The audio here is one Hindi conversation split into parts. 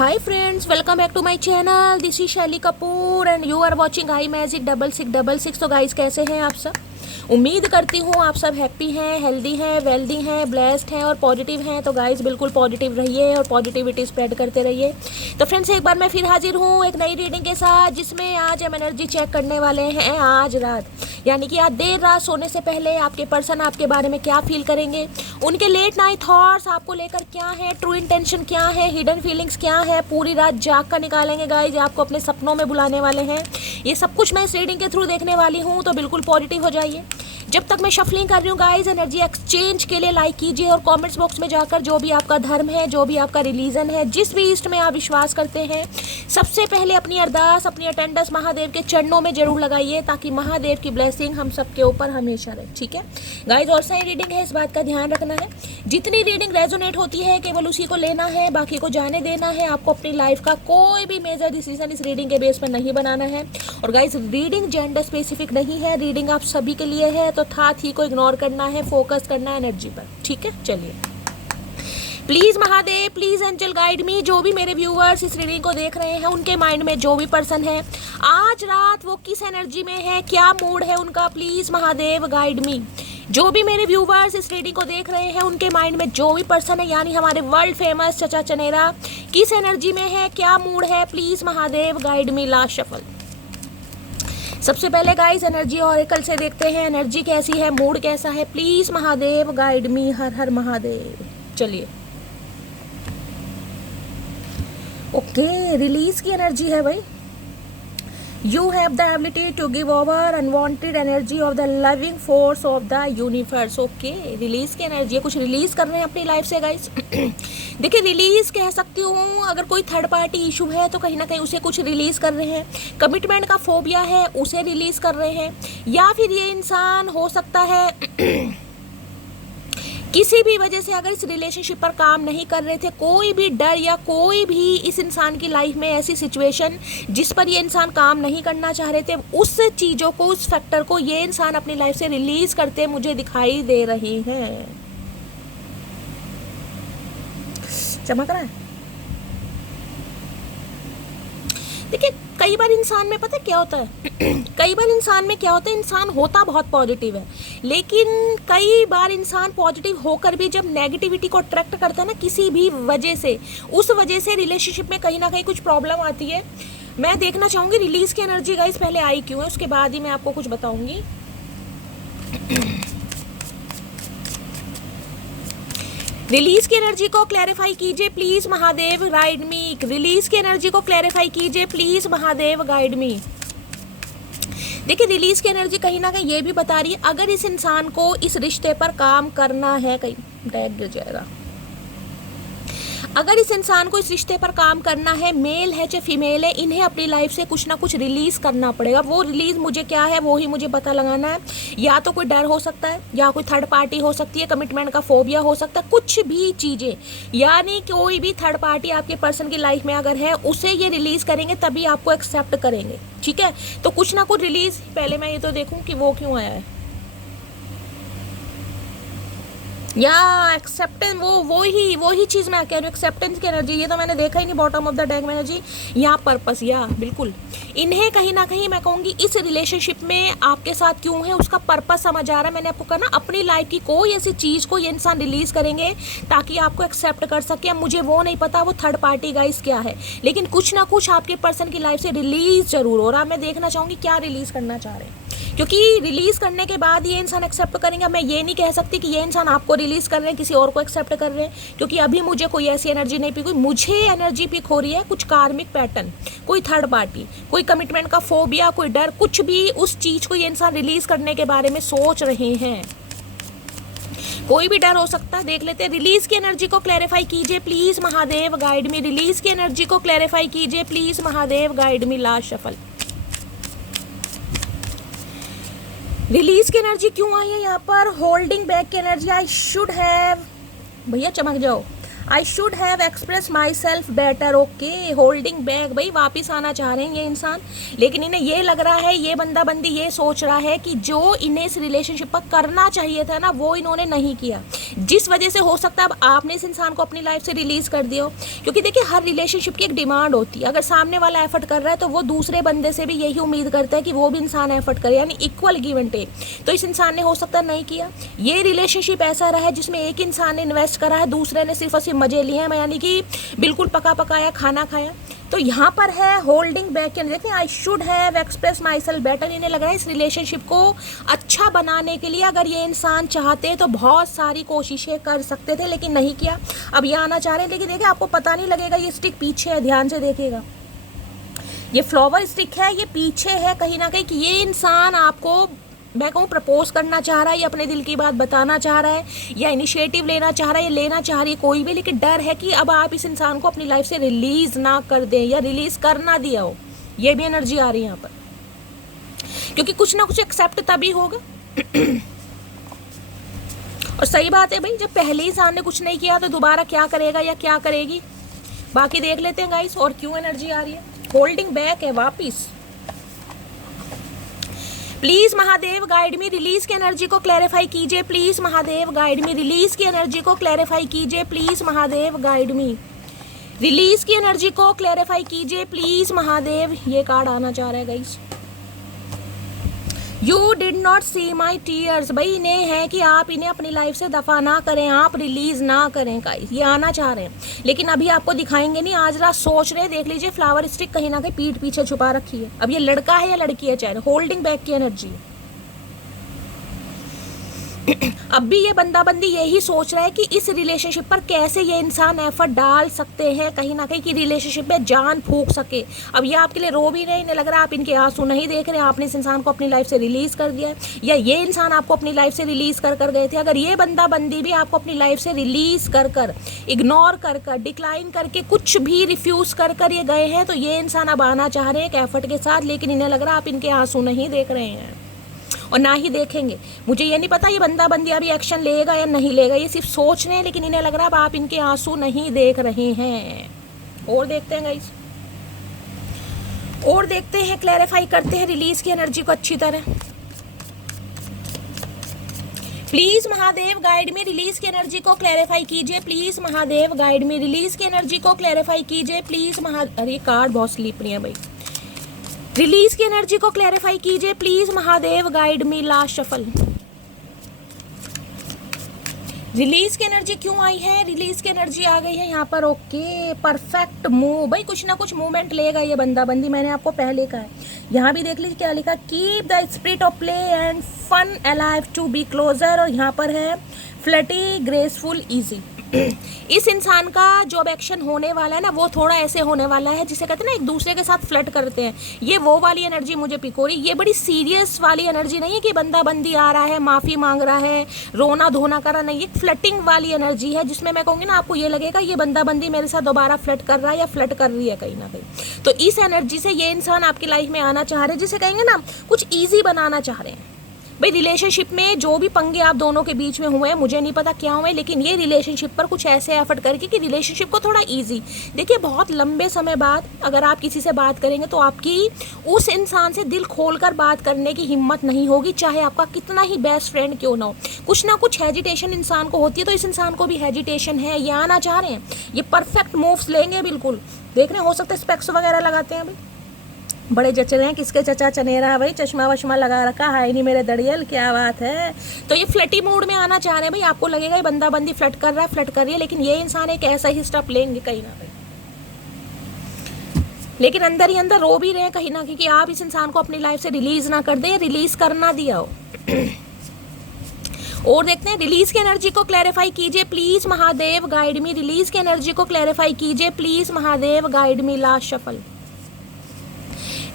Hi friends, welcome back to my channel. This is शैली Kapoor and you are watching I magic 6666। तो गाइस कैसे हैं आप सब? उम्मीद करती हूँ आप सब हैप्पी हैं, हेल्दी हैं, वेल्दी हैं, ब्लेस्ड हैं और पॉजिटिव हैं। तो गाइस बिल्कुल पॉजिटिव रहिए और पॉजिटिविटी स्प्रेड करते रहिए। तो फ्रेंड्स एक बार मैं फिर हाजिर हूँ एक नई रीडिंग के साथ, जिसमें आज हम एनर्जी चेक करने वाले हैं आज रात, यानी कि आज देर रात सोने से पहले आपके पर्सन आपके बारे में क्या फील करेंगे, उनके लेट नाइट थॉट्स आपको लेकर क्या है, ट्रू इंटेंशन क्या है, हिडन फीलिंग्स क्या है, पूरी रात जाग कर निकालेंगे गाइस, आपको अपने सपनों में बुलाने वाले हैं। ये सब कुछ मैं इस रीडिंग के थ्रू देखने वाली हूँ, तो बिल्कुल पॉजिटिव हो जाइए। जब तक मैं शफलिंग कर रही हूँ गाइस, एनर्जी एक्सचेंज के लिए लाइक कीजिए और कमेंट्स बॉक्स में जाकर जो भी आपका धर्म है, जो भी आपका रिलीजन है, जिस भी ईस्ट में आप विश्वास करते हैं, सबसे पहले अपनी अरदास, अपनी अटेंडेंस महादेव के चरणों में जरूर लगाइए, ताकि महादेव की ब्लेसिंग हम सबके ऊपर हमेशा रहे। ठीक है गाइस, और सही रीडिंग है, इस बात का ध्यान रखना है। जितनी रीडिंग रेजोनेट होती है केवल उसी को लेना है, बाकी को जाने देना है। आपको अपनी लाइफ का कोई भी मेजर डिसीजन इस रीडिंग के बेस पर नहीं बनाना है। और गाइस रीडिंग जेंडर स्पेसिफिक नहीं है, रीडिंग आप सभी के लिए है, तो था थी को इग्नोर करना है, फोकस करना है एनर्जी पर। ठीक है, चलिए please Mahadev, please angel guide me. जो भी मेरे व्यूअर्स इस रीडिंग को देख रहे हैं, उनके माइंड में जो भी पर्सन है आज रात वो किस एनर्जी में है, क्या मूड है उनका, प्लीज महादेव गाइड मी। जो भी मेरे व्यूवर्स इस रीडिंग को देख रहे हैं, उनके माइंड में जो भी पर्सन है, यानी हमारे वर्ल्ड फेमस चचा चनेरा किस एनर्जी में है, क्या मूड है, please Mahadev guide me. Last shuffle. सबसे पहले गाइस एनर्जी ऑरेकल से देखते हैं एनर्जी कैसी है, मूड कैसा है, प्लीज महादेव गाइड मी। हर हर महादेव। चलिए ओके, रिलीज की एनर्जी है भाई। You have the ability to give over unwanted energy of the loving force of the universe। Okay, release की एनर्जी है, कुछ रिलीज कर रहे हैं अपनी लाइफ से गाइस। देखिए रिलीज कह सकती हूँ, अगर कोई थर्ड पार्टी इशू है तो कहीं ना कहीं उसे कुछ रिलीज कर रहे हैं। कमिटमेंट का फोबिया है, उसे रिलीज कर रहे हैं। या फिर ये इंसान हो सकता है किसी भी वजह से अगर इस रिलेशनशिप पर काम नहीं कर रहे थे, कोई भी डर या कोई भी इस इंसान की लाइफ में ऐसी सिचुएशन जिस पर ये इंसान काम नहीं करना चाह रहे थे, उस चीज़ों को, उस फैक्टर को ये इंसान अपनी लाइफ से रिलीज करते मुझे दिखाई दे रहे हैं। चमक रहा है। देखिए कई बार इंसान में पता क्या होता है कई बार इंसान में क्या होता है, इंसान होता बहुत पॉजिटिव है, लेकिन कई बार इंसान पॉजिटिव होकर भी जब नेगेटिविटी को अट्रैक्ट करता है ना किसी भी वजह से, उस वजह से रिलेशनशिप में कहीं ना कहीं कुछ प्रॉब्लम आती है। मैं देखना चाहूँगी रिलीज की एनर्जी गाइस पहले आई क्यों है, उसके बाद ही मैं आपको कुछ बताऊंगी। रिलीज की एनर्जी को क्लैरिफाई कीजिए please Mahadev guide me. Release की एनर्जी को क्लैरिफाई कीजिए प्लीज महादेव गाइड मी। देखिए रिलीज की एनर्जी कहीं ना कहीं ये भी बता रही है, अगर इस इंसान को इस रिश्ते पर काम करना है, कहीं डैग गिर जाएगा, अगर इस इंसान को इस रिश्ते पर काम करना है, मेल है चाहे फीमेल है, इन्हें अपनी लाइफ से कुछ ना कुछ रिलीज करना पड़ेगा। वो रिलीज मुझे क्या है वो ही मुझे पता लगाना है। या तो कोई डर हो सकता है, या कोई थर्ड पार्टी हो सकती है, कमिटमेंट का फोबिया हो सकता है, कुछ भी चीज़ें, यानी कोई भी थर्ड पार्टी आपके पर्सन की लाइफ में अगर है, उसे ये रिलीज करेंगे तभी आपको एक्सेप्ट करेंगे। ठीक है, तो कुछ ना कुछ रिलीज। पहले मैं ये तो देखूँ कि वो क्यों आया है, या एक्सेप्टेंस, वो ही चीज़ मैं कह रही हूँ, एक्सेप्टेंस की एनर्जी। ये तो मैंने देखा ही नहीं बॉटम ऑफ द डेक में एनर्जी। यहाँ पर्पस, या बिल्कुल इन्हें कहीं ना कहीं मैं कहूँगी इस रिलेशनशिप में आपके साथ क्यों है उसका पर्पस समझ आ रहा है। मैंने आपको कहा ना, अपनी लाइफ की कोई ऐसी चीज़ को ये इंसान रिलीज करेंगे ताकि आपको एक्सेप्ट कर सके। मुझे वो नहीं पता वो थर्ड पार्टी गाइस क्या है, लेकिन कुछ ना कुछ आपके पर्सन की लाइफ से रिलीज जरूर हो रहा है। मैं देखना चाहूँगी क्या रिलीज करना चाह रहे हैं, क्योंकि रिलीज करने के बाद ये इंसान एक्सेप्ट करेंगे। मैं ये नहीं कह सकती कि ये इंसान आपको रिलीज कर रहे हैं, किसी और को एक्सेप्ट कर रहे हैं, क्योंकि अभी मुझे कोई ऐसी एनर्जी नहीं पिक हुई। मुझे एनर्जी पिक हो रही है कुछ कार्मिक पैटर्न, कोई थर्ड पार्टी, कोई कमिटमेंट का फोबिया, कोई डर, कुछ भी उस चीज को ये इंसान रिलीज करने के बारे में सोच रहे हैं। कोई भी डर हो सकता है, देख लेते हैं। रिलीज की एनर्जी को क्लैरिफाई कीजिए please Mahadev guide me. Release की एनर्जी को क्लैरिफाई कीजिए please Mahadev guide me. Last shuffle. Release की एनर्जी क्यों आई है यहाँ पर, होल्डिंग बैक की एनर्जी। आई शुड हैव, भैया चमक जाओ, I should have express my self better. Okay, holding back, भाई वापिस आना चाह रहे हैं ये इंसान, लेकिन इन्हें ये लग रहा है, ये बंदा बंदी ये सोच रहा है कि जो इन्हें इस रिलेशनशिप पर करना चाहिए था ना, वो इन्होंने नहीं किया, जिस वजह से हो सकता है अब आपने इस इंसान को अपनी लाइफ से रिलीज कर दिया हो। क्योंकि देखिए हर रिलेशनशिप की एक डिमांड होती है, अगर सामने वाला एफर्ट कर रहा है तो वो दूसरे बंदे से भी यही उम्मीद करता है कि वो भी इंसान एफर्ट करे, यानी इक्वल गिव एंड टेक। तो इस इंसान ने हो सकता है नहीं किया। ये रिलेशनशिप ऐसा रहा है जिसमें एक इंसान ने इन्वेस्ट करा है, दूसरे ने सिर्फ और सिर्फ मजे लिए हैं, यानी कि बिल्कुल पका पकाया खाना खाया। तो यहाँ पर है होल्डिंग बैक, देखिए I should have express my self better. इन्हें लग रहा है इस रिलेशनशिप को अच्छा बनाने के लिए अगर ये इंसान चाहते तो बहुत सारी कोशिशें कर सकते थे, लेकिन नहीं किया। अब ये आना चाह रहे हैं, लेकिन देखिए आपको पता नहीं लगेगा, ये स्टिक पीछे है, ध्यान से देखिएगा, ये फ्लावर स्टिक है, ये पीछे है कहीं ना कहीं कि ये इंसान आपको, मैं कहूँ, प्रपोज करना चाह रहा है या अपने दिल की बात बताना चाह रहा है या इनिशिएटिव लेना चाह रहा है या लेना चाह रही है कोई भी, लेकिन डर है कि अब आप इस इंसान को अपनी लाइफ से रिलीज ना कर दें या रिलीज कर ना दिया हो। ये भी एनर्जी आ रही है यहाँ पर, क्योंकि कुछ ना कुछ एक्सेप्ट तभी होगा। और सही बात है भाई, जब पहले इंसान ने कुछ नहीं किया तो दोबारा क्या करेगा या क्या करेगी, बाकी देख लेते हैं गाइस। और क्यों एनर्जी आ रही है, होल्डिंग बैक है वापिस। Please Mahadev guide me, release की एनर्जी को क्लैरिफाई कीजिए please Mahadev guide me, release की एनर्जी को क्लैरिफाई कीजिए please Mahadev guide me, release की एनर्जी को क्लैरिफाई कीजिए प्लीज महादेव। ये कार्ड आना चाह रहा है guys. You did not see my tears, भाई इन्हें है कि आप इन्हें अपनी लाइफ से दफा ना करें, आप रिलीज ना करें गाइस, ये आना चाह रहे हैं, लेकिन अभी आपको दिखाएंगे नहीं, आज रात सोच रहे हैं। देख लीजिए फ्लावर स्टिक कहीं ना कहीं पीठ पीछे छुपा रखी है। अब ये लड़का है या लड़की है, चाहे होल्डिंग बैक की एनर्जी। अब भी ये बंदा बंदी यही सोच रहा है कि इस रिलेशनशिप पर कैसे ये इंसान एफर्ट डाल सकते हैं कहीं ना कहीं कि रिलेशनशिप में जान फूंक सके। अब ये आपके लिए रो भी नहीं, इन्हें लग रहा है आप इनके आंसू नहीं देख रहे, आपने इस इंसान को अपनी लाइफ से रिलीज कर दिया है या ये इंसान आपको अपनी लाइफ से रिलीज कर कर गए थे। अगर ये बंदा बंदी भी आपको अपनी लाइफ से रिलीज कर कर, इग्नोर कर कर, डिक्लाइन करके, कुछ भी रिफ्यूज कर कर ये गए हैं, तो ये इंसान अब आना चाह रहे हैं एक एफर्ट के साथ, लेकिन इन्हें लग रहा है आप इनके आंसू नहीं देख रहे हैं और ना ही देखेंगे। मुझे ये नहीं पता ये बंदा बंदी अभी एक्शन लेगा या नहीं लेगा, ये सिर्फ सोच रहे हैं, लेकिन इन्हें लग रहा है आप इनके आंसू नहीं देख रहे हैं। और देखते हैं गाइस, और देखते हैं, क्लैरिफाई करते हैं रिलीज की एनर्जी को अच्छी तरह। प्लीज महादेव गाइड में, रिलीज की एनर्जी को क्लैरिफाई कीजिए प्लीज महादेव गाइड में, रिलीज की एनर्जी को क्लैरिफाई कीजिए प्लीज अरे कार्ड बहुत स्लिपरी है भाई। रिलीज की एनर्जी को क्लैरिफाई कीजिए please Mahadev guide me, last shuffle. Release की एनर्जी क्यों आई है, रिलीज की एनर्जी आ गई है यहाँ पर। ओके, परफेक्ट मूव, भाई कुछ ना कुछ मूवमेंट लेगा ये बंदा बंदी, मैंने आपको पहले कहा है। यहाँ भी देख लीजिए क्या लिखा, keep the spirit of play and fun alive to be closer, और यहाँ पर है फ्लटी ग्रेसफुल इजी। इस इंसान का जो अब एक्शन होने वाला है ना, वो थोड़ा ऐसे होने वाला है जिसे कहते हैं ना एक दूसरे के साथ फ्लर्ट करते हैं, ये वो वाली एनर्जी मुझे पिक हो रही। ये बड़ी सीरियस वाली एनर्जी नहीं है कि बंदा बंदी आ रहा है, माफ़ी मांग रहा है, रोना धोना कर रहा, नहीं, ये फ्लर्टिंग वाली एनर्जी है जिसमें मैं कहूँगी ना आपको ये लगेगा ये बंदा बंदी मेरे साथ दोबारा फ्लर्ट कर रहा है या फ्लर्ट कर रही है कहीं ना कहीं। तो इस एनर्जी से ये इंसान आपकी लाइफ में आना चाह रहे हैं, जिसे कहेंगे ना कुछ ईजी बनाना चाह रहे हैं। भाई रिलेशनशिप में जो भी पंगे आप दोनों के बीच में हुए हैं, मुझे नहीं पता क्या हुए, लेकिन ये रिलेशनशिप पर कुछ ऐसे एफर्ट करके कि रिलेशनशिप को थोड़ा इजी। देखिए बहुत लंबे समय बाद अगर आप किसी से बात करेंगे तो आपकी उस इंसान से दिल खोलकर बात करने की हिम्मत नहीं होगी, चाहे आपका कितना ही बेस्ट फ्रेंड क्यों ना हो। कुछ ना कुछ हेजिटेशन इंसान को होती है, तो इस इंसान को भी हेजिटेशन है, ये आना चाह रहे हैं, ये परफेक्ट मूव्स लेंगे बिल्कुल। देख रहे हैं, हो सकता है स्पेक्स वगैरह लगाते हैं, भाई बड़े जच रहे हैं, किसके चचा चनेरा है भाई, चश्मा वश्मा लगा रखा है नहीं मेरे दड़ियल, क्या बात है। तो ये फ्लटी मूड में आना चाह रहे हैं भाई, आपको लगेगा ये बंदा बंदी फ्लट कर रहा है, फ्लट कर रही है, लेकिन ये इंसान एक ऐसा ही स्टेप लेंगे कहीं ना कहीं, लेकिन अंदर ही अंदर रो भी रहे हैं कहीं ना कहीं कि आप इस इंसान को अपनी लाइफ से रिलीज ना कर दें, रिलीज करना दिया हो। और देखते हैं, रिलीज की एनर्जी को क्लैरिफाई कीजिए please Mahadev guide me, release की एनर्जी को क्लैरिफाई कीजिए please Mahadev guide me, last shuffle.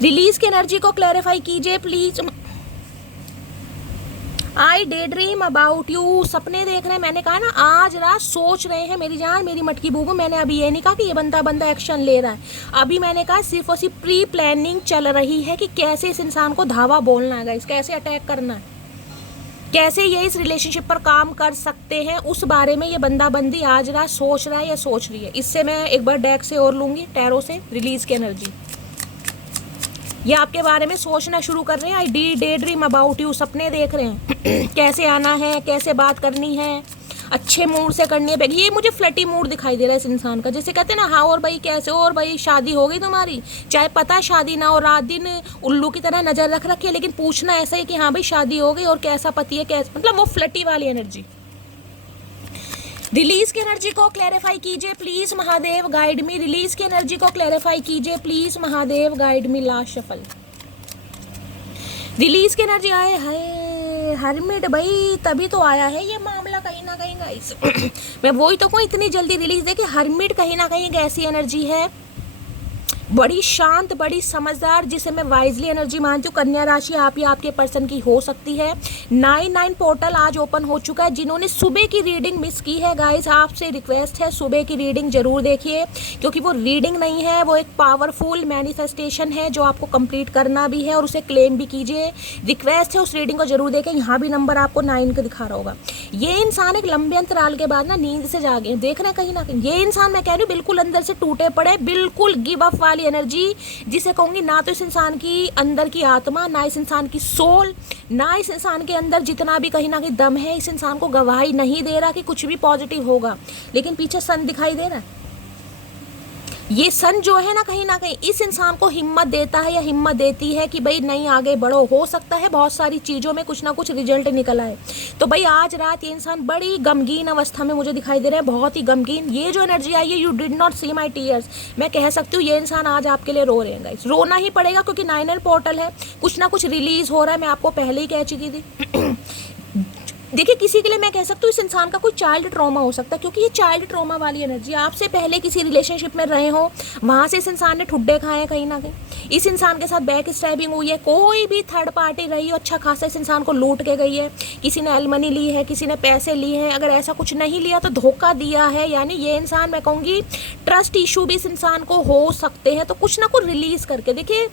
Release की एनर्जी को क्लैरिफाई कीजिए please. I day dream about you, सपने देख रहे हैं, मैंने कहा ना आज रात सोच रहे हैं मेरी जान मेरी मटकी बूबू। मैंने अभी ये नहीं कहा कि ये बंदा एक्शन ले रहा है, अभी मैंने कहा सिर्फ और सिर्फ प्री प्लानिंग चल रही है कि कैसे इस इंसान को धावा बोलना है गाइस, कैसे अटैक करना है। कैसे ये इस रिलेशनशिप पर काम कर सकते हैं, उस बारे में ये बंदा बंदी आज रात सोच रहा है या सोच रही है। इससे मैं एक बार डेक से और लूँगी, टैरो से, रिलीज की एनर्जी। ये आपके बारे में सोचना शुरू कर रहे हैं। I day dream about you, सपने देख रहे हैं कैसे आना है, कैसे बात करनी है, अच्छे मूड से करनी है। ये मुझे फ्लटी मूड दिखाई दे रहा है इस इंसान का, जैसे कहते हैं ना, हाँ और भाई कैसे हो, और भाई शादी हो गई तुम्हारी, चाहे पता शादी ना हो, रात दिन उल्लू की तरह नज़र रख रखी है, लेकिन पूछना ऐसा है कि हाँ भाई शादी हो गई और कैसा पति है, कैसा, मतलब वो फ्लटी वाली एनर्जी। रिलीज की एनर्जी को क्लैरिफाई कीजिए please Mahadev, guide me. Release की एनर्जी को क्लैरिफाई कीजिए please Mahadev, guide me. Last shuffle, release की एनर्जी आए है हरमिट भाई, तभी तो आया है ये मामला कहीं ना कहीं गाइस। मैं वही तो कहूँ, इतनी जल्दी रिलीज दे कि हरमिट कहीं ना कहीं एक ऐसी एनर्जी है, बड़ी शांत, बड़ी समझदार, जिसे मैं वाइजली एनर्जी मानती हूँ। कन्या राशि आप या आपके पर्सन की हो सकती है। 9 पोर्टल आज ओपन हो चुका है। जिन्होंने सुबह की रीडिंग मिस की है गाइस, आपसे रिक्वेस्ट है सुबह की रीडिंग जरूर देखिए, क्योंकि वो रीडिंग नहीं है, वो एक पावरफुल मैनिफेस्टेशन है जो आपको कंप्लीट करना भी है और उसे क्लेम भी कीजिए। रिक्वेस्ट है उस रीडिंग को जरूर देखें। यहाँ भी नंबर आपको 9 का दिखा रहा होगा। ये इंसान एक लंबे अंतराल के बाद ना नींद से जागे, देख रहे हैं कहीं ना कहीं। ये इंसान, मैं कह रही हूँ, बिल्कुल अंदर से टूटे पड़े, बिल्कुल गिव अप वाली एनर्जी, जिसे कहूंगी ना तो इस इंसान की अंदर की आत्मा, ना इस इंसान की सोल, ना इस इंसान के अंदर जितना भी कहीं ना कहीं दम है, इस इंसान को गवाही नहीं दे रहा कि कुछ भी पॉजिटिव होगा। लेकिन पीछे सन दिखाई दे रहा है। ये सन जो है ना कहीं इस इंसान को हिम्मत देता है या हिम्मत देती है कि भाई नहीं, आगे बढ़ो, हो सकता है बहुत सारी चीज़ों में कुछ ना कुछ रिजल्ट निकल आए। तो भाई आज रात ये इंसान बड़ी गमगीन अवस्था में मुझे दिखाई दे रहा है, बहुत ही गमगीन। ये जो एनर्जी आई है, you did not see my tears, मैं कह सकती हूँ ये इंसान आज आपके लिए रो रहे हैं गाइस। रोना ही पड़ेगा क्योंकि 9 पोर्टल है, कुछ ना कुछ रिलीज हो रहा है। मैं आपको पहले ही कह चुकी थी। देखिए, किसी के लिए मैं कह सकती हूँ इस इंसान का कोई चाइल्ड ट्रॉमा हो सकता है, क्योंकि ये चाइल्ड ट्रॉमा वाली एनर्जी, आपसे पहले किसी रिलेशनशिप में रहे हो, वहाँ से इस इंसान ने ठुड्डे खाए हैं कहीं ना कहीं, इस इंसान के साथ बैक स्टैबिंग हुई है, कोई भी थर्ड पार्टी रही हो, अच्छा खासा इस इंसान को लूट के गई है, किसी ने एलमनी ली है, किसी ने पैसे लिए हैं। अगर ऐसा कुछ नहीं लिया तो धोखा दिया है, यानी ये इंसान, मैं कहूँगी ट्रस्ट इशू भी इस इंसान को हो सकते हैं। तो कुछ ना कुछ रिलीज करके देखिए,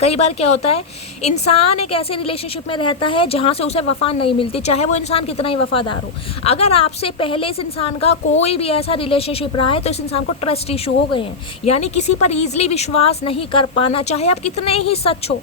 कई बार क्या होता है, इंसान एक ऐसे रिलेशनशिप में रहता है जहाँ से उसे वफा नहीं मिलती, चाहे वो इंसान कितना ही वफादार हो। अगर आपसे पहले इस इंसान का कोई भी ऐसा रिलेशनशिप रहा है तो इस इंसान को ट्रस्ट इशू हो गए हैं, यानी किसी पर ईजिली विश्वास नहीं कर पाना, चाहे आप कितने ही सच हो,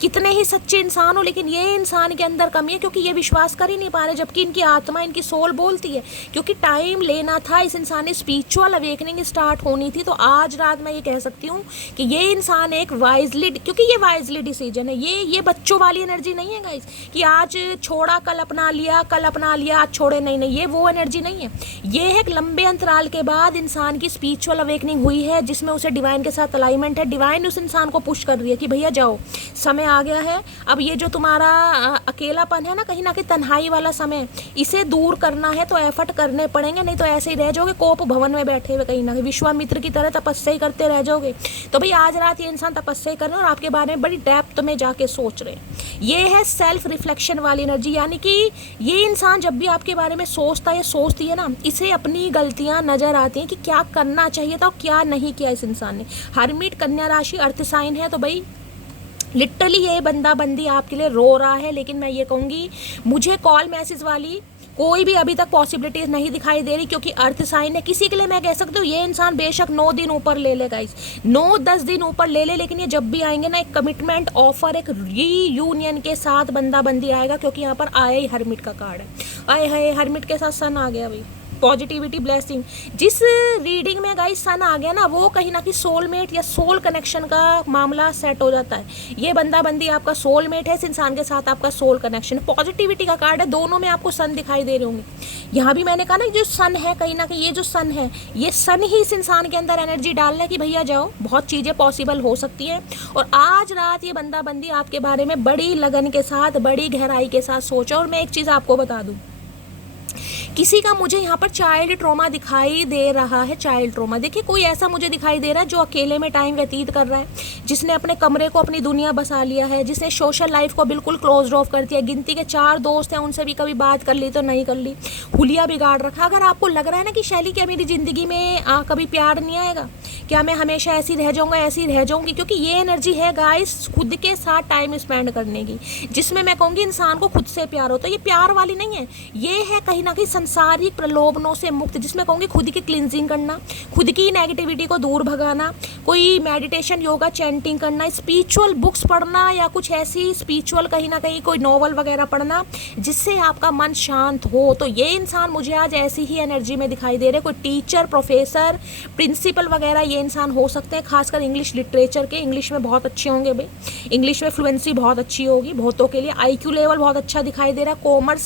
कितने ही सच्चे इंसान हो, लेकिन ये इंसान के अंदर कमी है, क्योंकि ये विश्वास कर ही नहीं पा रहे, जबकि इनकी आत्मा, इनकी सोल बोलती है। क्योंकि टाइम लेना था, इस इंसान ने स्पिरिचुअल अवेकनिंग स्टार्ट होनी थी। तो आज रात मैं ये कह सकती हूँ कि ये इंसान एक वाइजली, क्योंकि ये वाइजली डिसीजन है, ये बच्चों वाली एनर्जी नहीं है गाइस, कि आज छोड़ा कल अपना लिया, कल अपना लिया आज छोड़े, नहीं, ये वो एनर्जी नहीं है। ये है एक लंबे अंतराल के बाद इंसान की स्पिरिचुअल अवेकनिंग हुई है, जिसमें उसे डिवाइन के साथ अलाइनमेंट है। डिवाइन उस इंसान को पुश कर रही है कि भैया जाओ, समय आ गया है। अब ये जो तुम्हारा अकेलापन है ना कहीं तन्हाई वाला समय, इसे दूर करना है तो एफर्ट करने पड़ेंगे, नहीं तो ऐसे ही रह जाओगे कोप भवन में बैठे हुए, कहीं ना कहीं विश्वामित्र की तरह तपस्या ही करते रह जाओगे। तो भाई आज रात ये इंसान तपस्या कर रहे हैं और आपके बारे में बड़ी डेप्थ में जाके सोच रहे हैं। ये है सेल्फ रिफ्लेक्शन वाली एनर्जी, यानी कि ये इंसान जब भी आपके बारे में सोचता है, सोचती है ना, इसे अपनी गलतियां नजर आती हैं कि क्या करना चाहिए था और क्या नहीं किया इस इंसान ने। हरमिट, कन्या राशि, अर्थ साइन है, तो भाई लिटरली ये बंदा बंदी आपके लिए रो रहा है। लेकिन मैं ये कहूँगी, मुझे कॉल मैसेज वाली कोई भी अभी तक पॉसिबिलिटीज नहीं दिखाई दे रही, क्योंकि अर्थ साइन है। किसी के लिए मैं कह सकती हूँ ये इंसान बेशक 9 दिन ऊपर ले ले गाइस, 9-10 दिन ऊपर ले ले, लेकिन ये जब भी आएंगे ना, एक कमिटमेंट ऑफर, एक रीयूनियन के साथ बंदा बंदी आएगा, क्योंकि यहाँ पर आया ही हरमिट का कार्ड है। आए हाय, हरमिट के साथ सन आ गया भाई, पॉजिटिविटी, ब्लेसिंग। जिस रीडिंग में गाइस सन आ गया ना, वो कहीं ना कहीं सोलमेट या सोल कनेक्शन का मामला सेट हो जाता है। ये बंदा बंदी आपका सोलमेट है, इस इंसान के साथ आपका सोल कनेक्शन, पॉजिटिविटी का कार्ड है। दोनों में आपको सन दिखाई दे रहे होंगे। यहाँ भी मैंने कहा ना, जो सन है कहीं ना कहीं, ये जो सन है, ये सन ही इस इंसान के अंदर एनर्जी डालना है कि भैया जाओ, बहुत चीज़ें पॉसिबल हो सकती हैं। और आज रात ये बंदा बंदी आपके बारे में बड़ी लगन के साथ, बड़ी गहराई के साथ सोचा। और मैं एक चीज़ आपको बता दूँ, किसी का मुझे यहाँ पर चाइल्ड ट्रॉमा दिखाई दे रहा है। चाइल्ड ट्रॉमा, देखिए कोई ऐसा मुझे दिखाई दे रहा है जो अकेले में टाइम व्यतीत कर रहा है, जिसने अपने कमरे को अपनी दुनिया बसा लिया है, जिसने सोशल लाइफ को बिल्कुल क्लोज ऑफ कर दिया। गिनती के 4 दोस्त हैं, उनसे भी कभी बात कर ली तो नहीं कर ली, हुलिया बिगाड़ रखा। अगर आपको लग रहा है ना कि शैली क्या मेरी ज़िंदगी में कभी प्यार नहीं आएगा, क्या मैं हमेशा ऐसी रह जाऊँगा, ऐसी रह जाऊँगी? क्योंकि ये एनर्जी है गाइस खुद के साथ टाइम स्पेंड करने की, जिसमें मैं कहूँगी इंसान को खुद से प्यार होता है। ये प्यार वाली नहीं है, ये है कहीं ना कहीं संसारिक प्रलोभनों से मुक्त, जिसमें कहूँगी खुद की क्लिनजिंग करना, खुद की नेगेटिविटी को दूर भगाना, कोई मेडिटेशन, योगा, चैंटिंग करना, स्पिरिचुअल बुक्स पढ़ना या कुछ ऐसी स्पिरिचुअल कहीं ना कहीं कोई नॉवल वगैरह पढ़ना जिससे आपका मन शांत हो। तो ये इंसान मुझे आज ऐसी ही एनर्जी में दिखाई दे रहे। कोई टीचर, प्रोफेसर, प्रिंसिपल वगैरह ये इंसान हो सकते हैं, खासकर इंग्लिश लिटरेचर के। इंग्लिश में बहुत अच्छे होंगे भाई, इंग्लिश में फ्लुएंसी बहुत अच्छी होगी बहुतों के लिए। IQ लेवल बहुत अच्छा दिखाई दे रहा है। कॉमर्स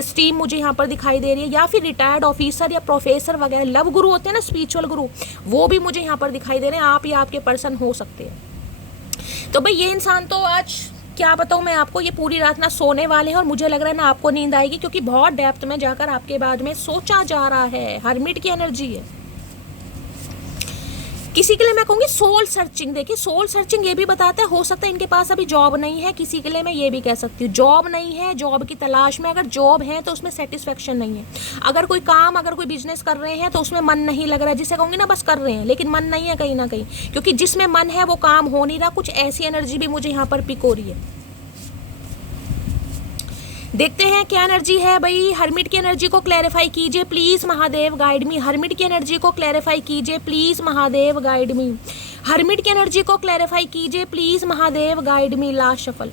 स्ट्रीम मुझे यहाँ पर दिखाई दे रही है, या फिर रिटायर्ड ऑफिसर या प्रोफेसर वगैरह। लव गुरु होते हैं ना, स्पिरिचुअल गुरु, वो भी मुझे यहाँ पर दिखाई दे रहे हैं। आप या आपके पर्सन हो सकते हैं। तो भाई ये इंसान तो आज क्या बताऊँ मैं आपको, ये पूरी रात ना सोने वाले हैं और मुझे लग रहा है ना आपको नींद आएगी, क्योंकि बहुत डेप्थ में जाकर आपके बारे में सोचा जा रहा है। हर्मिट की एनर्जी है। किसी के लिए मैं कहूँगी सोल सर्चिंग। देखिए सोल सर्चिंग ये भी बताता है, हो सकता है इनके पास अभी जॉब नहीं है। किसी के लिए मैं ये भी कह सकती हूँ जॉब नहीं है, जॉब की तलाश में। अगर जॉब है तो उसमें सेटिस्फेक्शन नहीं है। अगर कोई काम, अगर कोई बिजनेस कर रहे हैं तो उसमें मन नहीं लग रहा है, जिसे कहूँगी ना बस कर रहे हैं लेकिन मन नहीं है कहीं ना कहीं, क्योंकि जिसमें मन है वो काम हो नहीं रहा। कुछ ऐसी एनर्जी भी मुझे यहाँ पर पिक हो रही है। देखते हैं क्या एनर्जी है भाई। हर्मिट की एनर्जी को क्लैरिफाई कीजिए please Mahadev, guide me. Hermit की एनर्जी को क्लैरिफाई कीजिए please Mahadev, guide me. Hermit की एनर्जी को क्लैरिफाई कीजिए please Mahadev, guide me. Last shuffle.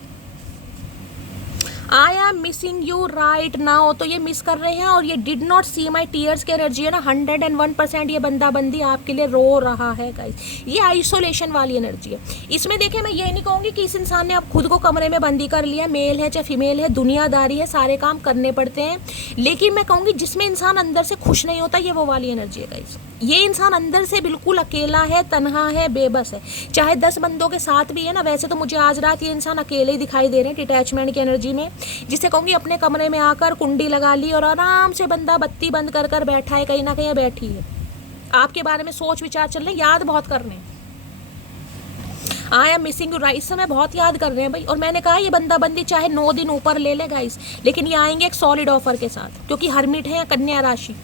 I am missing you right now. तो ये मिस कर रहे हैं और ये did not see my tears की एनर्जी है ना। 101% ये बंदा बंदी आपके लिए रो रहा है गाइस। ये आइसोलेशन वाली एनर्जी है। इसमें देखिए मैं ये नहीं कहूँगी कि इस इंसान ने अब खुद को कमरे में बंदी कर लिया, मेल है चाहे फीमेल है, दुनियादारी है, सारे काम करने पड़ते हैं। लेकिन मैं कहूँगी जिसमें इंसान अंदर से खुश नहीं होता, ये वो वाली एनर्जी है गाइस। ये इंसान अंदर से बिल्कुल अकेला है, तन्हा है, बेबस है। चाहे 10 बंदों के साथ भी है ना, वैसे तो मुझे आज रात ये इंसान अकेले ही दिखाई दे रहे हैं डिटैचमेंट की एनर्जी में, जिसे कहूँगी अपने कमरे में आकर कुंडी लगा ली और आराम से बंदा बत्ती बंद कर कर बैठा है, कहीं ना कहीं बैठी है, आपके बारे में सोच विचार चल रहे, याद बहुत कर रहे हैं। आई एम मिसिंग यू राइट, इस समय बहुत याद कर रहे हैं भाई। और मैंने कहा ये बंदा बंदी चाहे 9 दिन ऊपर ले ले गाइस, लेकिन ये आएंगे एक सॉलिड ऑफर के साथ, क्योंकि हर्मिट है कन्या राशि।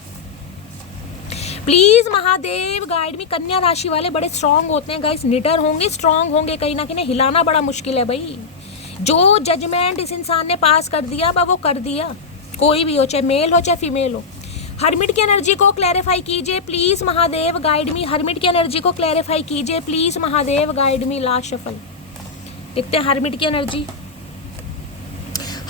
प्लीज महादेव गाइड मी। कन्या राशि वाले बड़े स्ट्रांग होते हैं गाइस, निडर होंगे, स्ट्रांग होंगे, कहीं ना कहीं हिलाना बड़ा मुश्किल है भाई। जो जजमेंट इस इंसान ने पास कर दिया वो कर दिया, कोई भी हो, चाहे मेल हो चाहे फीमेल हो। हर्मिट की एनर्जी को क्लैरिफाई कीजिए please Mahadev, guide me. Hermit की एनर्जी को क्लैरिफाई कीजिए please Mahadev, guide me. Last shuffle. देखते हैं हर्मिट की energy.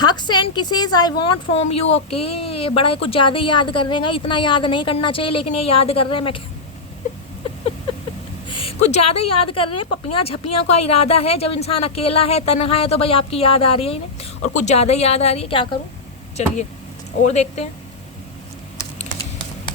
Hugs and kisses I want from you. Okay, बड़ा कुछ ज़्यादा याद कर रहे हैं, इतना याद नहीं करना चाहिए लेकिन ये याद कर रहे हैं। मैं कुछ ज़्यादा याद कर रहे हैं। पपियाँ झपियाँ का इरादा है, जब इंसान अकेला है, तन्हा है, तो भाई आपकी याद आ रही है इन्हें, और कुछ ज़्यादा याद आ रही है। क्या करूँ, चलिए और देखते हैं।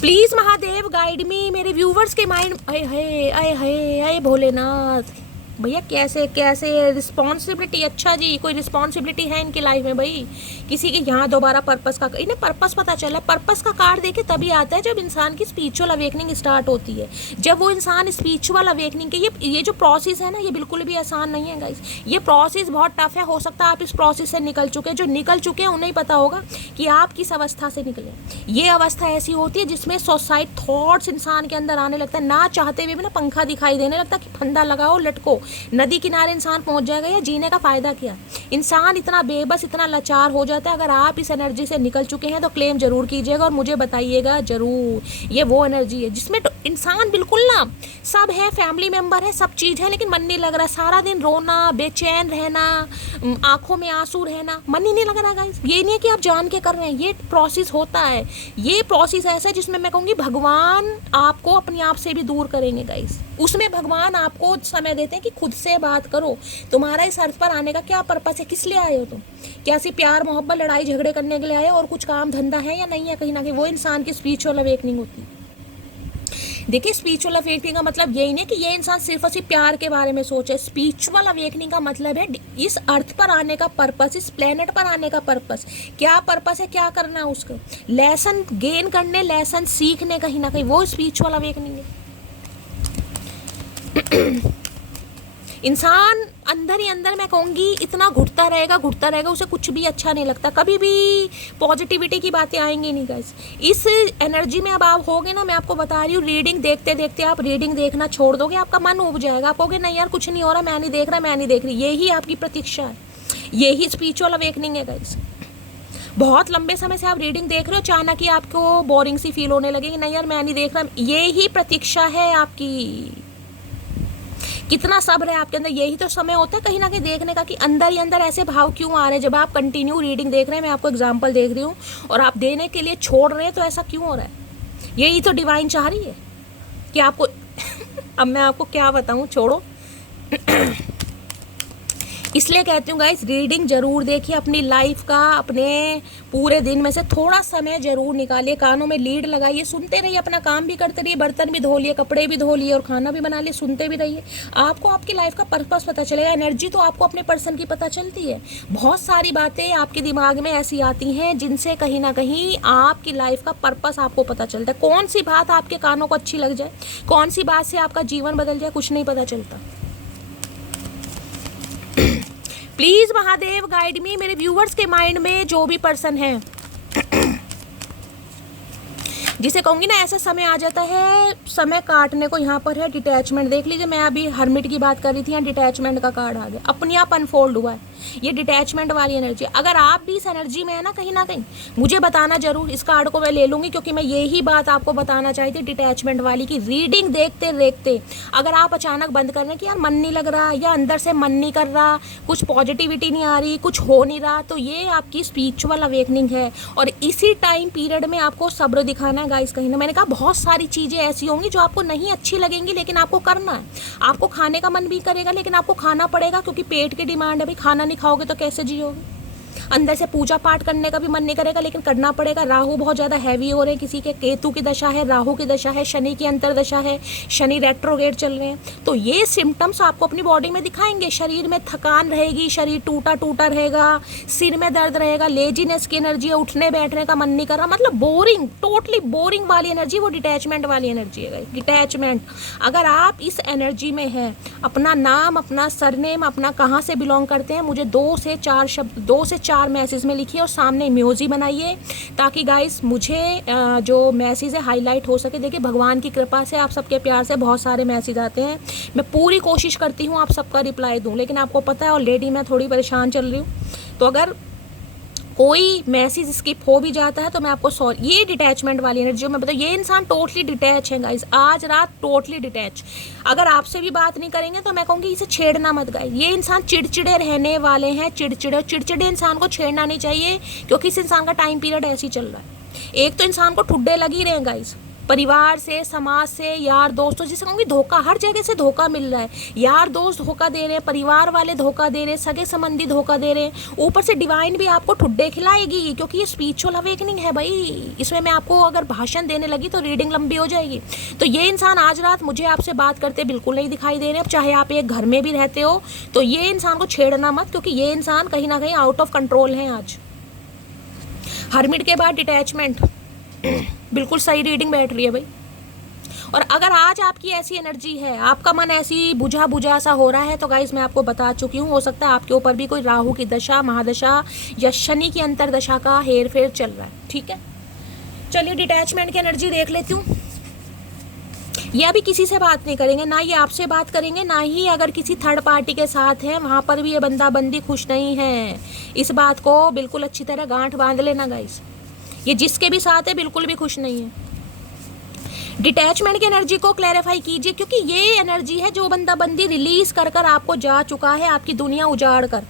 प्लीज महादेव गाइड मी। मेरे व्यूवर्स के माइंड, आए हाय आए हाय आए भोलेनाथ भैया, कैसे कैसे रिस्पॉन्सिबिलिटी। अच्छा जी, कोई रिस्पॉन्सिबिलिटी है इनकी लाइफ में भाई, किसी के यहाँ दोबारा पर्पस का, इन्हें पर्पस पता चला। पर्पस का कार्ड देखे तभी आता है जब इंसान की स्पिरिचुअल अवेकनिंग स्टार्ट होती है, जब वो इंसान स्पिरिचुअल अवेकनिंग के ये जो प्रोसेस है ना, ये बिल्कुल भी आसान नहीं है गाइस। ये प्रोसेस बहुत टफ है। हो सकता है आप इस प्रोसेस से निकल चुके, जो निकल चुके हैं उन्हें पता होगा कि आप किस अवस्था से निकले। ये अवस्था ऐसी होती है जिसमें सुसाइड थॉट्स इंसान के अंदर आने लगता है, ना चाहते हुए भी ना पंखा दिखाई देने लगता है कि फंदा लगाओ लटको, नदी किनारे इंसान पहुंच जाएगा, या जीने का फायदा क्या। इंसान इतना बेबस, इतना लाचार हो जाता है। अगर आप इस एनर्जी से निकल चुके हैं तो क्लेम जरूर कीजिएगा और मुझे बताइएगा जरूर। ये वो एनर्जी है जिसमें तो इंसान बिल्कुल ना, सब है, फैमिली मेंबर है, सब चीज़ है, लेकिन मन नहीं लग रहा। सारा दिन रोना, बेचैन रहना, आंखों में आंसू रहना, मन ही नहीं लग रहा गाइस। ये नहीं है कि आप जान के कर रहे हैं, ये प्रोसेस होता है। ये प्रोसेस ऐसा है जिसमें मैं कहूँगी भगवान आपको अपने आप से भी दूर करेंगे गाइस। उसमें भगवान आपको समय देते हैं कि खुद से बात करो, तुम्हारा इस अर्थ पर आने का क्या पर्पस है, किस लिए आए हो तुम, क्या सिर्फ प्यार मोहब्बत लड़ाई झगड़े करने के लिए आए हो, और कुछ काम धंधा है या नहीं है। कहीं ना कहीं वो इंसान की स्पिरिचुअल अवेकनिंग होती है। देखिए स्पिरिचुअल अवेकनिंग का मतलब यही नहीं कि ये इंसान सिर्फ और सिर्फ प्यार के बारे में सोचे। स्पिरिचुअल अवेकनिंग का मतलब है इस अर्थ पर आने का पर्पस, इस प्लेनेट पर आने का पर्पस, क्या पर्पस है, क्या करना है, उसको लेसन गेन करने, लेसन सीखने, कहीं ना कहीं वो स्पिरिचुअल अवेकनिंग है। इंसान अंदर ही अंदर मैं कहूँगी इतना घुटता रहेगा, उसे कुछ भी अच्छा नहीं लगता, कभी भी पॉजिटिविटी की बातें आएंगी नहीं गाइस। इस एनर्जी में अब आप होगे ना, मैं आपको बता रही हूँ, रीडिंग देखते देखते आप रीडिंग देखना छोड़ दोगे, आपका मन उब जाएगा, आप कहोगे नहीं यार कुछ नहीं हो रहा, मैं नहीं देख रहा, मैं नहीं देख रही। यही आपकी प्रतीक्षा है, यही स्पिरिचुअल अवेकनिंग है गाइस। बहुत लंबे समय से आप रीडिंग देख रहे हो, अचानक ही आपको बोरिंग सी फील होने लगेगी, नहीं यार मैं नहीं देख रहा, यही प्रतीक्षा है आपकी। कितना सब्र है आपके अंदर, यही तो समय होता है कहीं ना कहीं देखने का कि अंदर ही अंदर ऐसे भाव क्यों आ रहे हैं। जब आप कंटिन्यू रीडिंग देख रहे हैं, मैं आपको एग्जांपल देख रही हूँ, और आप देने के लिए छोड़ रहे हैं, तो ऐसा क्यों हो रहा है? यही तो डिवाइन चाह रही है कि आपको अब मैं आपको क्या बताऊँ, छोड़ो। इसलिए कहती हूँ गाइस, रीडिंग जरूर देखिए, अपनी लाइफ का, अपने पूरे दिन में से थोड़ा समय जरूर निकालिए, कानों में लीड लगाइए, सुनते रहिए, अपना काम भी करते रहिए, बर्तन भी धो लिए, कपड़े भी धो लिए और खाना भी बना लिए, सुनते भी रहिए। आपको आपकी लाइफ का पर्पस पता चलेगा। एनर्जी तो आपको अपने पर्सन की पता चलती है। बहुत सारी बातें आपके दिमाग में ऐसी आती हैं जिनसे कहीं ना कहीं आपकी लाइफ का पर्पस आपको पता चलता है। कौन सी बात आपके कानों को अच्छी लग जाए, कौन सी बात से आपका जीवन बदल जाए, कुछ नहीं पता चलता। प्लीज महादेव गाइड मी, मेरे व्यूवर्स के माइंड में जो भी पर्सन है जिसे कहूंगी ना, ऐसा समय आ जाता है, समय काटने को यहाँ पर है डिटैचमेंट। देख लीजिए, मैं अभी हर्मिट की बात कर रही थी, यहाँ डिटैचमेंट का कार्ड आ गया, अपने आप अनफोल्ड हुआ है। ये डिटैचमेंट वाली एनर्जी, अगर आप भी इस एनर्जी में है ना कहीं ना कहीं, मुझे बताना जरूर। इस कार्ड को मैं ले लूंगी क्योंकि मैं यही बात आपको बताना चाहती थी, डिटैचमेंट वाली की। रीडिंग देखते देखते अगर आप अचानक बंद कर रहे हैं कि यार मन नहीं लग रहा, या अंदर से मन नहीं कर रहा, कुछ पॉजिटिविटी नहीं आ रही, कुछ हो नहीं रहा, तो ये आपकी स्पिरिचुअल अवेकनिंग है। और इसी टाइम पीरियड में आपको सब्र दिखाना है गाइस। कहीं ना, मैंने कहा बहुत सारी चीजें ऐसी होंगी जो आपको नहीं अच्छी लगेंगी, लेकिन आपको करना है। आपको खाने का मन भी करेगा, लेकिन आपको खाना पड़ेगा, क्योंकि पेट की डिमांड है भाई। खाना नहीं खाओगे तो कैसे जियोगे? अंदर से पूजा पाठ करने का भी मन नहीं करेगा, लेकिन करना पड़ेगा। राहु बहुत ज़्यादा हैवी हो रहे हैं, किसी के केतु की दशा है, राहु की दशा है, शनि की अंतरदशा है, शनि रेट्रोगेट चल रहे हैं, तो ये सिम्टम्स आपको अपनी बॉडी में दिखाएंगे। शरीर में थकान रहेगी, शरीर टूटा टूटा रहेगा, सिर में दर्द रहेगा, लेजीनेस की एनर्जी है, उठने बैठने का मन नहीं कर रहा, मतलब बोरिंग, टोटली बोरिंग वाली एनर्जी, वो डिटैचमेंट वाली एनर्जी है। डिटैचमेंट, अगर आप इस एनर्जी में हैं, अपना नाम, अपना सरनेम, अपना कहाँ से बिलोंग करते हैं, मुझे 2 से 4 शब्द, 2 से 4 मैसेज में लिखिए और सामने इमोजी बनाइए, ताकि गाइस मुझे जो मैसेज है हाईलाइट हो सके। देखिए, भगवान की कृपा से, आप सबके प्यार से बहुत सारे मैसेज आते हैं। मैं पूरी कोशिश करती हूँ आप सबका रिप्लाई दूँ, लेकिन आपको पता है ऑलरेडी मैं थोड़ी परेशान चल रही हूँ, तो अगर कोई मैसेज स्किप हो भी जाता है तो मैं आपको सॉरी। ये डिटैचमेंट वाली एनर्जी जो मैं बताऊँ, ये इंसान टोटली डिटैच है गाइस, आज रात टोटली डिटैच। अगर आपसे भी बात नहीं करेंगे तो मैं कहूँगी इसे छेड़ना मत गाइस। ये इंसान चिड़चिड़े रहने वाले हैं, चिड़चिड़े इंसान को छेड़ना नहीं चाहिए, क्योंकि इस इंसान का टाइम पीरियड ऐसे ही चल रहा है। एक तो इंसान को ठुड्डे लग ही रहे हैं गाइस, परिवार से, समाज से, यार दोस्तों, जिसे कहूँगी धोखा, हर जगह से धोखा मिल रहा है। यार दोस्त धोखा दे रहे हैं, परिवार वाले धोखा दे रहे हैं, सगे संबंधी धोखा दे रहे हैं, ऊपर से डिवाइन भी आपको ठुड्डे खिलाएगी, क्योंकि ये स्पिरिचुअल अवेकनिंग है भाई। इसमें मैं आपको अगर भाषण देने लगी तो रीडिंग लंबी हो जाएगी। तो ये इंसान आज रात मुझे आपसे बात करते बिल्कुल नहीं दिखाई दे रहे। अब चाहे आप एक घर में भी रहते हो, तो ये इंसान को छेड़ना मत, क्योंकि ये इंसान कहीं ना कहीं आउट ऑफ कंट्रोल है आज। हर्मिट के बाद डिटैचमेंट, बिल्कुल सही रीडिंग बैठ रही है भाई। और अगर आज आपकी ऐसी एनर्जी है, आपका मन ऐसी बुझा बुझा सा हो रहा है, तो गाइस मैं आपको बता चुकी हूँ, हो सकता है आपके ऊपर भी कोई राहु की दशा, महादशा या शनि की अंतरदशा का हेर फेर चल रहा है। ठीक है, चलिए डिटैचमेंट की एनर्जी देख लेती हूँ। ये अभी किसी से बात नहीं करेंगे, ना ये आपसे बात करेंगे, ना ही अगर किसी थर्ड पार्टी के साथ हैं वहाँ पर भी ये बंदा बंदी खुश नहीं है। इस बात को बिल्कुल अच्छी तरह गांठ बांध लेना गाइस, ये जिसके भी साथ है बिल्कुल भी खुश नहीं है। डिटैचमेंट की एनर्जी को क्लैरिफाई कीजिए, क्योंकि ये एनर्जी है जो बंदा बंदी रिलीज कर कर आपको जा चुका है, आपकी दुनिया उजाड़ कर,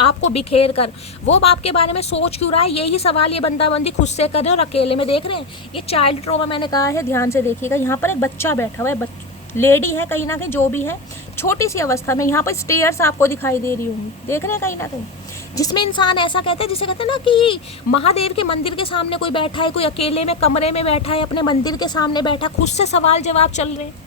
आपको बिखेर कर। वो आपके बारे में सोच क्यों रहा है, यही सवाल ये बंदा बंदी खुद से कर रहे हैं और अकेले में देख रहे हैं। ये चाइल्ड ट्रॉमा मैंने कहा है, ध्यान से देखिएगा। यहाँ पर एक बच्चा बैठा हुआ है, लेडी है कहीं ना कहीं, जो भी है, छोटी सी अवस्था में। यहाँ पर स्टेयर्स आपको दिखाई दे रही होंगी, देख रहे हैं कहीं ना कहीं, जिसमें इंसान ऐसा कहते हैं, जिसे कहते हैं ना कि महादेव के मंदिर के सामने कोई बैठा है, कोई अकेले में कमरे में बैठा है, अपने मंदिर के सामने बैठा, खुद से सवाल जवाब चल रहे हैं।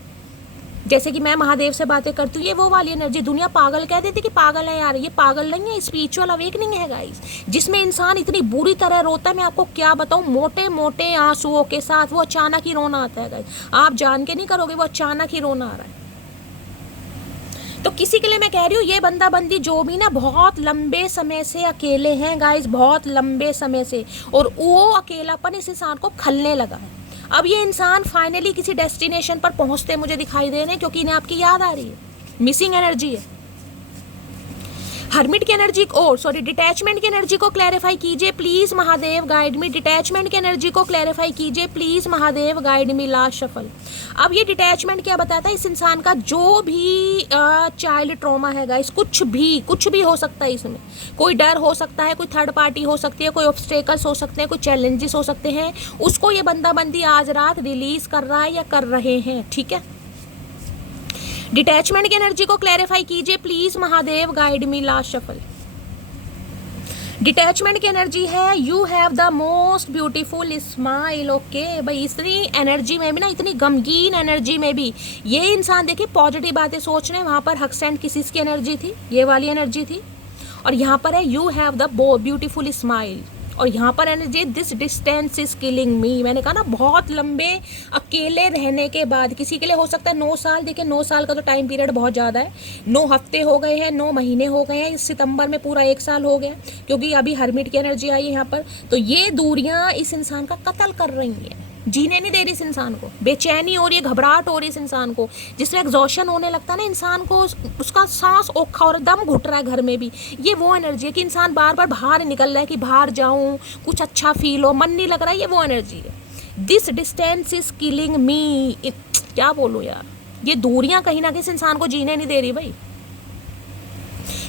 जैसे कि मैं महादेव से बातें करती हूँ, ये वो वाली एनर्जी। दुनिया पागल कह देती कि पागल है यार, ये पागल नहीं है, स्पिरिचुअल अवेकनिंग है गाइस, जिसमें इंसान इतनी बुरी तरह रोता है। मैं आपको क्या बताऊँ, मोटे मोटे आंसुओं के साथ वो अचानक ही रोना आता है गाइस। आप जान के नहीं करोगे, वो अचानक ही रोना आ रहा है। तो किसी के लिए मैं कह रही हूँ ये बंदा बंदी जो भी ना बहुत लंबे समय से अकेले हैं गाइस, बहुत लंबे समय से, और वो अकेलापन इस इंसान को खलने लगा है। अब ये इंसान फाइनली किसी डेस्टिनेशन पर पहुंचते मुझे दिखाई दे रहे हैं, क्योंकि इन्हें आपकी याद आ रही है, मिसिंग एनर्जी है। हर्मिट की एनर्जी डिटैचमेंट की एनर्जी को क्लैरिफाई कीजिए please Mahadev, guide me. Detachment की एनर्जी को क्लैरिफाई कीजिए please Mahadev, guide me. Last shuffle. अब ये डिटैचमेंट क्या बताता है, इस इंसान का जो भी चाइल्ड ट्रॉमा है गाइस, कुछ भी हो सकता है इसमें। कोई डर हो सकता है, कोई थर्ड पार्टी हो सकती है, कोई ऑब्स्टेकल्स हो सकते हैं, कोई चैलेंजेस हो सकते हैं, उसको ये बंदा बंदी आज रात रिलीज कर रहा है या कर रहे हैं, ठीक है। डिटैचमेंट की एनर्जी को क्लैरिफाई कीजिए please Mahadev, guide me. Last shuffle. Detachment की एनर्जी है you have the most beautiful smile. Okay भाई, इतनी एनर्जी में भी ना, इतनी गमगीन एनर्जी में भी ये इंसान देखिए पॉजिटिव बातें सोच रहे हैं। वहां पर हक्सेंट किसी की एनर्जी थी, ये वाली एनर्जी थी, और यहाँ पर है you have the beautiful smile, और यहाँ पर energy this distance is killing मी। मैंने कहा ना बहुत लंबे अकेले रहने के बाद, किसी के लिए हो सकता है 9 साल, देखिए 9 साल का तो टाइम पीरियड बहुत ज़्यादा है, 9 हफ्ते हो गए हैं, 9 महीने हो गए हैं, इस सितंबर में पूरा 1 साल हो गया, क्योंकि अभी हर्मिट की एनर्जी आई है यहाँ पर। तो ये दूरियाँ इस इंसान का कत्ल कर रही हैं, जीने नहीं दे रही इस इंसान को, बेचैनी हो रही है, घबराहट हो रही है इस इंसान को, जिससे एग्जॉशन होने लगता है ना इंसान को, उसका सांस औखा और दम घुट रहा है घर में भी। ये वो एनर्जी है कि इंसान बार बार बाहर निकल रहा है कि बाहर जाऊं, कुछ अच्छा फील हो, मन नहीं लग रहा है, ये वो एनर्जी है। दिस डिस्टेंस इज किलिंग मी। क्या बोलूं यार, ये दूरियां कहीं ना कहीं इस इंसान को जीने नहीं दे रही भाई,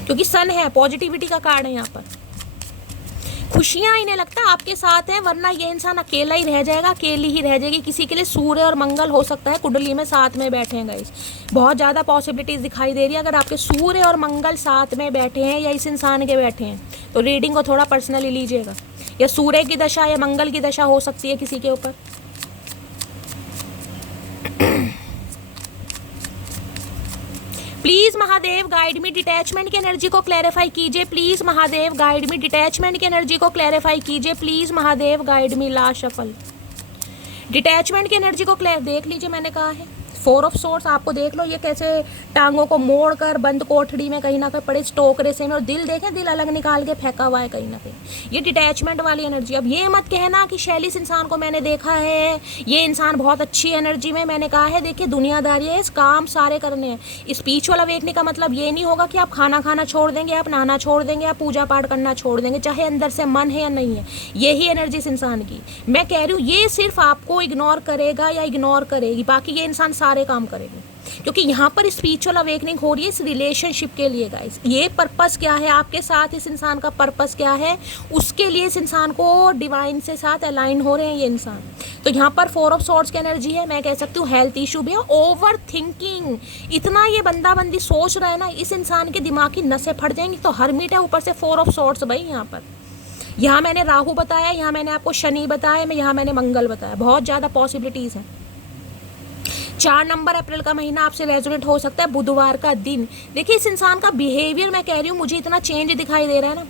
क्योंकि सन है, पॉजिटिविटी का कार्ड है यहाँ पर। खुशियां इन्हें लगता है आपके साथ हैं, वरना ये इंसान अकेला ही रह जाएगा, अकेली ही रह जाएगी। किसी के लिए सूर्य और मंगल हो सकता है कुंडली में साथ में बैठे हैं गाइस, बहुत ज़्यादा पॉसिबिलिटीज दिखाई दे रही है। अगर आपके सूर्य और मंगल साथ में बैठे हैं या इस इंसान के बैठे हैं, तो रीडिंग को थोड़ा पर्सनली लीजिएगा, या सूर्य की दशा या मंगल की दशा हो सकती है किसी के ऊपर। Please Mahadev guide me. Detachment की एनर्जी को क्लैरिफाई कीजिए please Mahadev, guide me. Detachment की एनर्जी को क्लैरिफाई कीजिए please Mahadev, guide me. Last shuffle. Detachment की एनर्जी को देख लीजिए, मैंने कहा है 4 ऑफ सोर्स, आपको देख लो ये कैसे टांगों को मोड़कर बंद कोठड़ी में कहीं ना कहीं पड़े टोकरे से में, और दिल देखें, दिल अलग निकाल के फेंका हुआ है कहीं ना कहीं, ये डिटैचमेंट वाली एनर्जी। अब ये मत कहना कि शैली इस इंसान को मैंने देखा है, ये इंसान बहुत अच्छी एनर्जी में, मैंने कहा है देखिए दुनियादारी है, इस काम सारे करने हैं। स्पिरिचुअल अवेकनिंग का मतलब ये नहीं होगा कि आप खाना खाना छोड़ देंगे, आप नहाना छोड़ देंगे, आप पूजा पाठ करना छोड़ देंगे, चाहे अंदर से मन है या नहीं है, यही एनर्जी इस इंसान की। मैं कह रही हूँ ये सिर्फ आपको इग्नोर करेगा या इग्नोर करेगी, बाकी ये इंसान सारे काम करेंगे, क्योंकि यहाँ पर स्पिरिचुअल अवेकनिंग हो रही है इस रिलेशनशिप के लिए गाइस। ये पर्पस क्या है आपके साथ, इस इंसान का पर्पस क्या है, उसके लिए इस इंसान को डिवाइन से साथ अलाइन हो रहे हैं ये इंसान। तो यहाँ पर 4 ऑफ सॉर्ड्स की एनर्जी है, मैं कह सकती हूँ हेल्थ इशू भी है, ओवर थिंकिंग, इतना ये बंदा बंदी सोच रहा है ना, इस इंसान के दिमाग की नसें फट जाएंगी। तो हर्मिट है, ऊपर से 4 ऑफ सॉर्ड्स भाई। यहाँ मैंने राहु बताया, यहाँ मैंने आपको शनि बताया, यहाँ मैंने मंगल बताया, बहुत ज़्यादा पॉसिबिलिटीज़ हैं। 4 नंबर अप्रैल का महीना आपसे रेजोनेट हो सकता है, बुधवार का दिन। देखिए इस इंसान का बिहेवियर, मैं कह रही हूँ मुझे इतना चेंज दिखाई दे रहा है ना,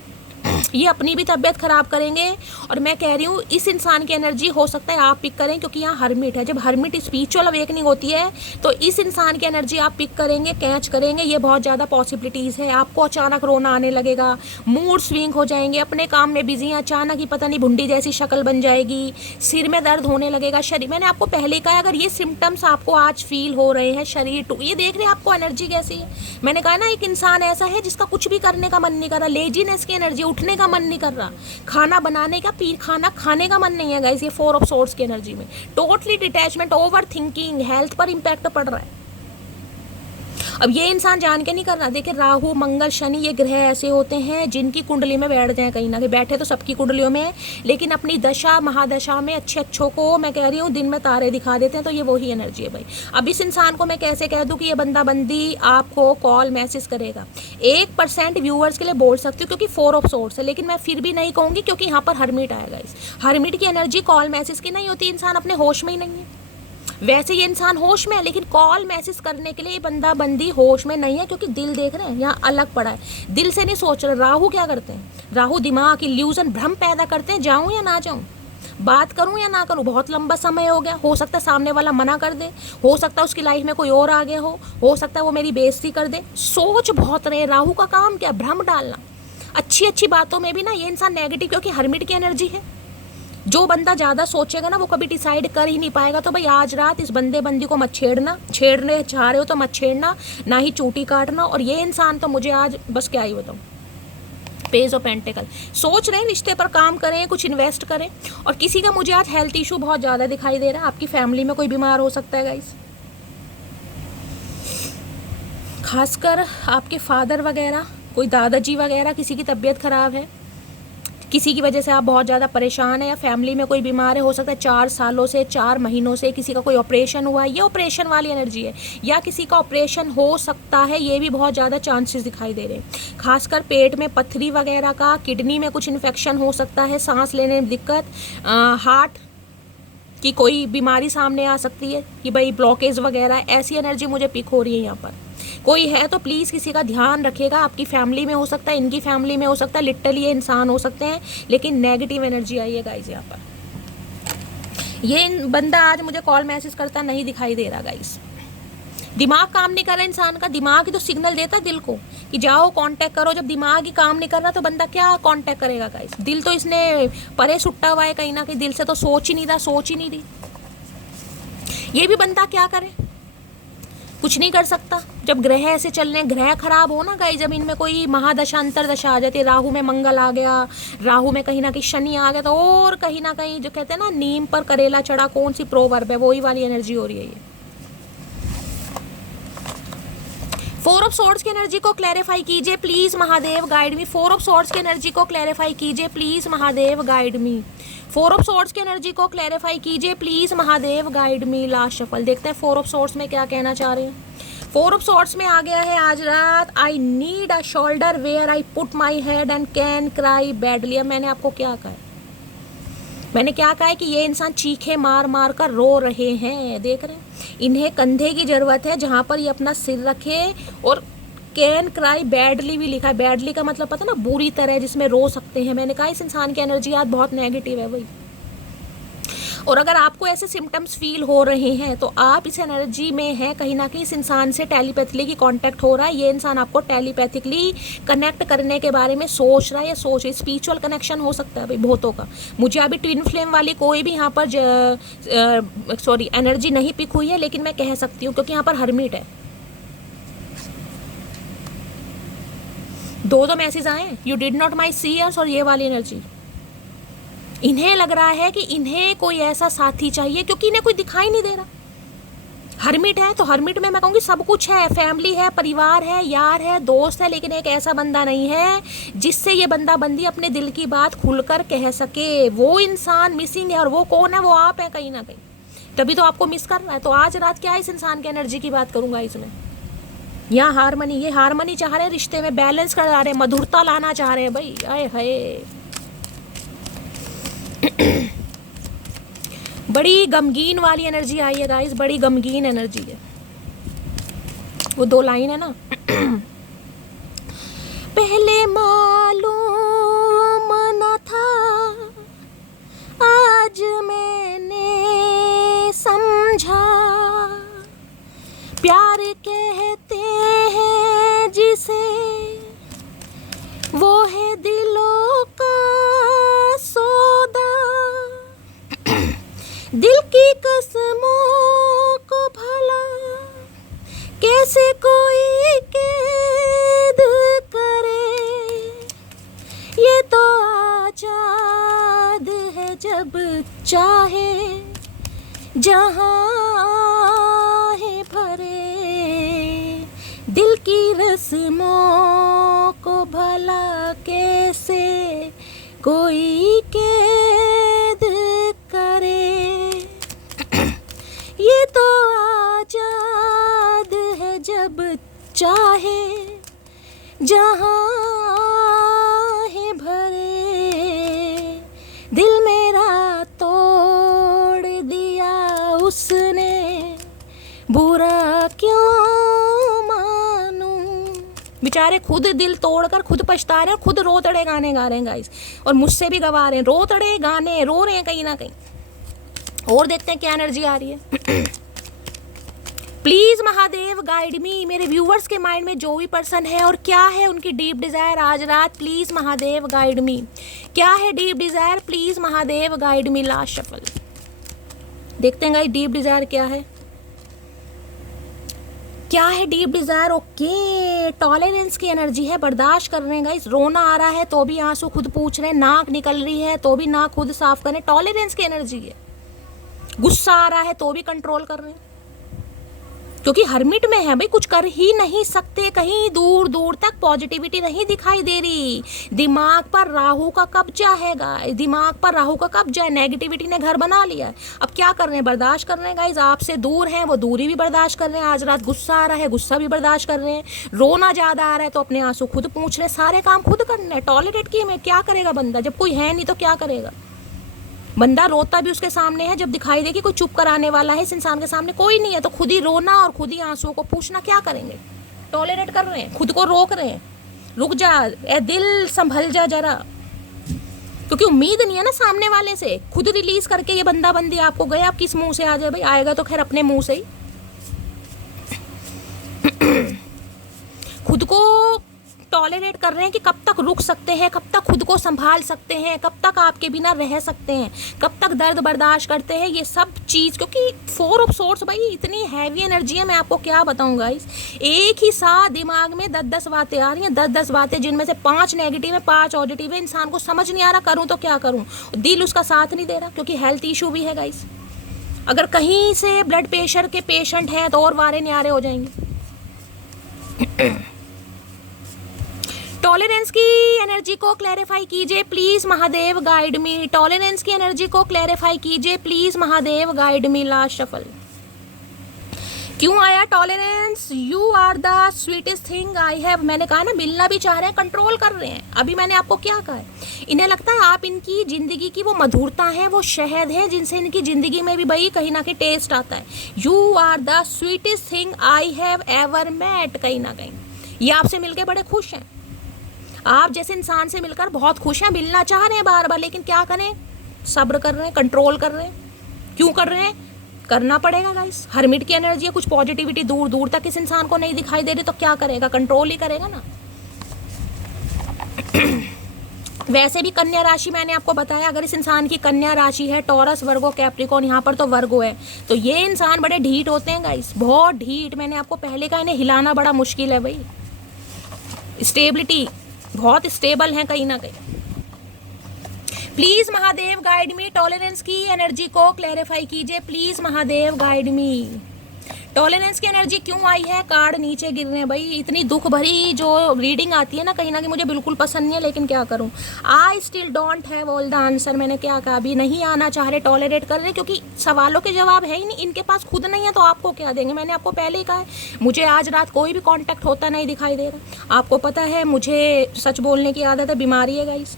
ये अपनी भी तबीयत खराब करेंगे, और मैं कह रही हूँ इस इंसान की एनर्जी हो सकता है आप पिक करें, क्योंकि यहाँ हर्मिट है। जब हर्मिट स्पिरिचुअल अवेकनिंग होती है तो इस इंसान की एनर्जी आप पिक करेंगे, कैच करेंगे, ये बहुत ज़्यादा पॉसिबिलिटीज़ है। आपको अचानक रोना आने लगेगा, मूड स्विंग हो जाएंगे, अपने काम में बिजी हैं, अचानक ही पता नहीं भुंडी जैसी शक्ल बन जाएगी, सिर में दर्द होने लगेगा, शरीर, मैंने आपको पहले कहा अगर ये सिम्टम्स आपको आज फील हो रहे हैं, शरीर ये देख रहे हैं आपको एनर्जी कैसी है। मैंने कहा ना एक इंसान ऐसा है जिसका कुछ भी करने का मन नहीं कर रहा, लेजीनेस की एनर्जी, उठने का मन नहीं कर रहा, खाना बनाने का, खाना खाने का मन नहीं है गाइस, ये 4 ऑफ सोर्ड्स की एनर्जी में। Totally detachment, over thinking, health पर इंपैक्ट पड़ रहा है। अब ये इंसान जान के नहीं कर रहा। देखिए राहु मंगल शनि ये ग्रह ऐसे होते हैं जिनकी कुंडली में बैठ जाए, कहीं ना कहीं बैठे तो सबकी कुंडलियों में, लेकिन अपनी दशा महादशा में अच्छों को मैं कह रही हूँ दिन में तारे दिखा देते हैं। तो ये वही एनर्जी है भाई। अब इस इंसान को मैं कैसे कह दूँ कि ये बंदा बंदी आपको कॉल मैसेज करेगा, 1% व्यूअर्स के लिए बोल सकती हूँ क्योंकि 4 ऑफ सोर्स है, लेकिन मैं फिर भी नहीं कहूँगी क्योंकि यहाँ पर हर्मिट आएगा। इस हर्मिट की एनर्जी कॉल मैसेज की नहीं होती, इंसान अपने होश में ही नहीं है। वैसे ये इंसान होश में है, लेकिन कॉल मैसेज करने के लिए ये बंदा बंदी होश में नहीं है, क्योंकि दिल देख रहे हैं यहाँ अलग पड़ा है, दिल से नहीं सोच रहे। राहु क्या करते हैं, राहु दिमाग इल्यूजन भ्रम पैदा करते हैं, जाऊं या ना जाऊं, बात करूं या ना करूं, बहुत लंबा समय हो गया, हो सकता है सामने वाला मना कर दे, हो सकता है उसकी लाइफ में कोई और आ गया हो सकता है वो मेरी बेइज्जती कर दे। सोच बहुत रहे, राहु का काम क्या, भ्रम डालना। अच्छी अच्छी बातों में भी ना ये इंसान नेगेटिव, क्योंकि हर्मिट की एनर्जी है। जो बंदा ज़्यादा सोचेगा ना वो कभी डिसाइड कर ही नहीं पाएगा। तो भाई आज रात इस बंदे बंदी को मत छेड़ना, छेड़ने चाह रहे हो तो मत छेड़ना, ना ही चूटी काटना। और ये इंसान तो मुझे आज बस क्या ही बताऊँ, पेज ऑफ पेंटिकल सोच रहे हैं रिश्ते पर काम करें, कुछ इन्वेस्ट करें। और किसी का मुझे आज हेल्थ इशू बहुत ज़्यादा दिखाई दे रहा है, आपकी फैमिली में कोई बीमार हो सकता है गाइस, खासकर आपके फादर वगैरह, कोई दादाजी वगैरह, किसी की तबीयत ख़राब है, किसी की वजह से आप बहुत ज़्यादा परेशान है, या फैमिली में कोई बीमार है, हो सकता है 4 सालों से 4 महीनों से किसी का कोई ऑपरेशन हुआ है, ये ऑपरेशन वाली एनर्जी है, या किसी का ऑपरेशन हो सकता है, ये भी बहुत ज़्यादा चांसेस दिखाई दे रहे हैं। खासकर पेट में पथरी वगैरह का, किडनी में कुछ इन्फेक्शन हो सकता है, सांस लेने में दिक्कत, हार्ट की कोई बीमारी सामने आ सकती है कि भाई ब्लॉकेज वगैरह, ऐसी एनर्जी मुझे पिक हो रही है यहाँ पर। कोई है तो प्लीज़ किसी का ध्यान रखिएगा, आपकी फैमिली में हो सकता है, इनकी फैमिली में हो सकता है, लिटरली ये इंसान हो सकते हैं, लेकिन नेगेटिव एनर्जी आई है गाइस यहाँ पर। ये बंदा आज मुझे कॉल मैसेज करता नहीं दिखाई दे रहा गाइस। दिमाग काम नहीं कर रहा इंसान का, दिमाग ही तो सिग्नल देता दिल को कि जाओ कांटेक्ट करो। जब दिमाग ही काम नहीं कर रहा तो बंदा क्या कांटेक्ट करेगा गाइस। दिल तो इसने परे सुट्टा हुआ है कहीं ना कहीं, दिल से तो सोच ही नहीं रहा, सोच ही नहीं रही। ये भी बंदा क्या करे, कुछ नहीं कर सकता। जब ग्रह ऐसे चल रहे हैं, ग्रह खराब हो ना गाइस, जब इनमें कोई महादशा अंतरदशा आ जाती है, राहु में मंगल आ गया, राहु में कहीं ना कहीं शनि आ गया, तो और कहीं ना कहीं जो कहते हैं ना नीम पर करेला चढ़ा, कौन सी प्रोवर्ब है, वही वाली एनर्जी हो रही है ये। 4 ऑफ सॉर्ड्स की एनर्जी को क्लैरिफाई कीजिए please Mahadev, guide me. 4 of swords की एनर्जी को क्लैरिफाई कीजिए please Mahadev, guide me. 4 of swords की एनर्जी को क्लैरिफाई कीजिए please Mahadev, guide me. Last shuffle देखते हैं 4 ऑफ सॉर्ड्स में क्या कहना चाह रहे हैं। 4 ऑफ सॉर्ड्स में आ गया है आज रात, I need a shoulder where I put my head and can cry badly. अब मैंने आपको क्या कहा है, मैंने क्या कहा है कि ये इंसान चीखे मार मार कर रो रहे हैं, देख रहे हैं। इन्हें कंधे की जरूरत है जहां पर ये अपना सिर रखे, और कैन क्राई बैडली भी लिखा है। बैडली का मतलब पता ना, बुरी तरह, जिसमें रो सकते हैं। मैंने कहा इस इंसान की एनर्जी आज बहुत नेगेटिव है भाई। और अगर आपको ऐसे सिम्टम्स फील हो रहे हैं तो आप इस एनर्जी में हैं, कहीं ना कहीं इस इंसान से टेलीपैथिकली कांटेक्ट हो रहा है। ये इंसान आपको टेलीपैथिकली कनेक्ट करने के बारे में सोच रहा है, या सोच स्पिरिचुअल कनेक्शन हो सकता है भाई बहुतों का। मुझे अभी ट्विन फ्लेम वाली कोई भी यहाँ पर एनर्जी नहीं पिक हुई है, लेकिन मैं कह सकती हूँ क्योंकि यहाँ पर हर्मिट है। 2 मैसेज आए, you did not my tears, और ये वाली एनर्जी। इन्हें लग रहा है कि इन्हें कोई ऐसा साथी चाहिए, क्योंकि इन्हें कोई दिखाई नहीं दे रहा। हर्मिट है तो हर्मिट में मैं कहूँगी सब कुछ है, फैमिली है, परिवार है, यार है, दोस्त है, लेकिन एक ऐसा बंदा नहीं है जिससे ये बंदा बंदी अपने दिल की बात खुलकर कह सके। वो इंसान मिसिंग है, और वो कौन है, वो आप है कहीं ना कहीं, तभी तो आपको मिस कर रहा है। तो आज रात क्या इस इंसान की एनर्जी की बात करूंगा इसमें। यहाँ हारमनी, ये हारमनी चाह रहे हैं रिश्ते में, बैलेंस कर रहे हैं, मधुरता लाना चाह रहे हैं भाई। आए हाय बड़ी गमगीन वाली एनर्जी आई है गाइस, बड़ी गमगीन एनर्जी है। वो 2 लाइन है ना, पहले मालूम न था, आज मैंने समझा, प्यार कहते हैं जिसे, वो है दिलों का सौदा, दिल की कसमों को भला कैसे कोई कैद करे, ये तो आजाद है जब चाहे जहाँ है भरे, दिल की रस्मों को भला कैसे कोई कैद करे, ये तो आजाद है जब चाहे जहाँ है भरे, दिल मेरा तोड़ दिया उसने, बुरा क्यों मानूं। बेचारे खुद दिल तोड़कर खुद पछता रहे हैं, खुद रोतड़े गाने गा रहे हैं गाइस, और मुझसे भी गवा रहे हैं, रोतड़े गाने रो रहे हैं कहीं ना कहीं। और देखते हैं क्या एनर्जी आ रही है। प्लीज महादेव गाइड मी, मेरे व्यूवर्स के माइंड में जो भी पर्सन है और क्या है उनकी डीप डिजायर आज रात, प्लीज महादेव गाइड मी। क्या है deep Dzire, please Mahadev guide me. Last shuffle देखते हैं गाइस डीप डिजायर क्या है, क्या है डीप डिजायर। ओके, टॉलरेंस की एनर्जी है, बर्दाश्त कर रहे हैं गाइस। रोना आ रहा है तो भी आंसू खुद पूछ रहे हैं, नाक निकल रही है तो भी नाक खुद साफ करें, टॉलरेंस की एनर्जी है। गुस्सा आ रहा है तो भी कंट्रोल कर रहे हैं, क्योंकि हर्मिट में है भाई, कुछ कर ही नहीं सकते, कहीं दूर दूर तक पॉजिटिविटी नहीं दिखाई दे रही। दिमाग पर राहु का कब्जा है गाइस, दिमाग पर राहु का कब्जा है, नेगेटिविटी ने घर बना लिया है। अब क्या कर रहे हैं, बर्दाश्त कर रहे हैं गाइस। आपसे दूर हैं वो दूरी भी बर्दाश्त कर रहे हैं। आज रात गुस्सा आ रहा है, गुस्सा भी बर्दाश्त कर रहे हैं। रोना ज्यादा आ रहा है तो अपने आंसू खुद पूछ रहे हैं, सारे काम खुद करने हैं। टॉलरेट किए में क्या करेगा बंदा, जब कोई है नहीं तो क्या करेगा। बंदा रोता भी उसके सामने है, जब दिखाई दे कि कोई चुप कराने वाला है, इस इंसान के सामने कोई नहीं है तो खुद ही रोना और खुद ही आंसुओं को पूछना, क्या करेंगे। टॉलरेट कर रहे हैं, खुद को रोक रहे हैं, रुक जा ए दिल, संभल जा जरा, क्योंकि उम्मीद नहीं है ना सामने वाले से। खुद रिलीज करके ये बंदा बंदी आपको गए, आप किस मुंह से आ जाए भाई, आएगा तो खैर अपने मुंह से ही। खुद को टॉलरेट कर रहे हैं कि कब तक रुक सकते हैं, कब तक खुद को संभाल सकते हैं, कब तक आपके बिना रह सकते हैं, कब तक दर्द बर्दाश्त करते हैं, ये सब चीज़। क्योंकि 4 ऑफ सोर्स भाई इतनी हैवी एनर्जी है, मैं आपको क्या बताऊं गाइस। एक ही साथ दिमाग में 10-10 बातें आ रही हैं, 10-10 बातें, जिनमें से 5 नेगेटिव है, 5 पॉजिटिव है। इंसान को समझ नहीं आ रहा करूँ तो क्या करूँ, दिल उसका साथ नहीं दे रहा, क्योंकि हेल्थ इशू भी है गाइस। अगर कहीं से ब्लड प्रेशर के पेशेंट हैं तो और वारे न्यारे हो जाएंगे। टॉलरेंस की एनर्जी को क्लैरिफाई कीजिए please Mahadev guide me. Tolerance की एनर्जी को क्लैरिफाई कीजिए please Mahadev guide me. Last shuffle क्यों आया tolerance, you are the sweetest thing I have. मैंने कहा ना, मिलना भी चाह रहे हैं, कंट्रोल कर रहे हैं। अभी मैंने आपको क्या कहा है, इन्हें लगता है आप इनकी जिंदगी की वो मधुरता है, वो शहद है, जिनसे इनकी जिंदगी में भी भाई कहीं ना कहीं टेस्ट आता है। You are the sweetest thing I have ever met. कहीं ना कहीं ये आपसे मिलकर बड़े खुश हैं, आप जैसे इंसान से मिलकर बहुत खुश हैं, मिलना चाह रहे हैं बार बार, लेकिन क्या करें, सब्र कर रहे हैं, कंट्रोल कर रहे हैं। क्यों कर रहे हैं, करना पड़ेगा गाइस। हर्मिट की एनर्जी है, कुछ पॉजिटिविटी दूर दूर तक इस इंसान को नहीं दिखाई दे रही तो क्या करेगा, कंट्रोल ही करेगा ना। वैसे भी कन्या राशि मैंने आपको बताया, अगर इस इंसान की कन्या राशि है, टॉरस, वर्गो, कैप्रिकॉर्न, यहाँ पर तो वर्गो है, तो ये इंसान बड़े ढीठ होते हैं गाइस, बहुत ढीठ। मैंने आपको पहले कहा, इन्हें हिलाना बड़ा मुश्किल है भाई। स्टेबिलिटी बहुत स्टेबल है कहीं ना कहीं। Please Mahadev guide me, tolerance की एनर्जी को क्लैरिफाई कीजिए please Mahadev guide me. Tolerance की एनर्जी क्यों आई है, कार्ड नीचे गिर रहे हैं भाई। इतनी दुख भरी जो रीडिंग आती है ना, कहीं ना कहीं मुझे बिल्कुल पसंद नहीं है, लेकिन क्या करूं, I still don't have all the answer. मैंने क्या कहा, अभी नहीं आना चाह रहे, टॉलरेट कर रहे, क्योंकि सवालों के जवाब है ही नहीं, इनके पास खुद नहीं है तो आपको क्या देंगे। मैंने आपको पहले ही कहा है, मुझे आज रात कोई भी कॉन्टैक्ट होता नहीं दिखाई दे रहा। आपको पता है मुझे सच बोलने की आदत है, बीमारी है गाइस।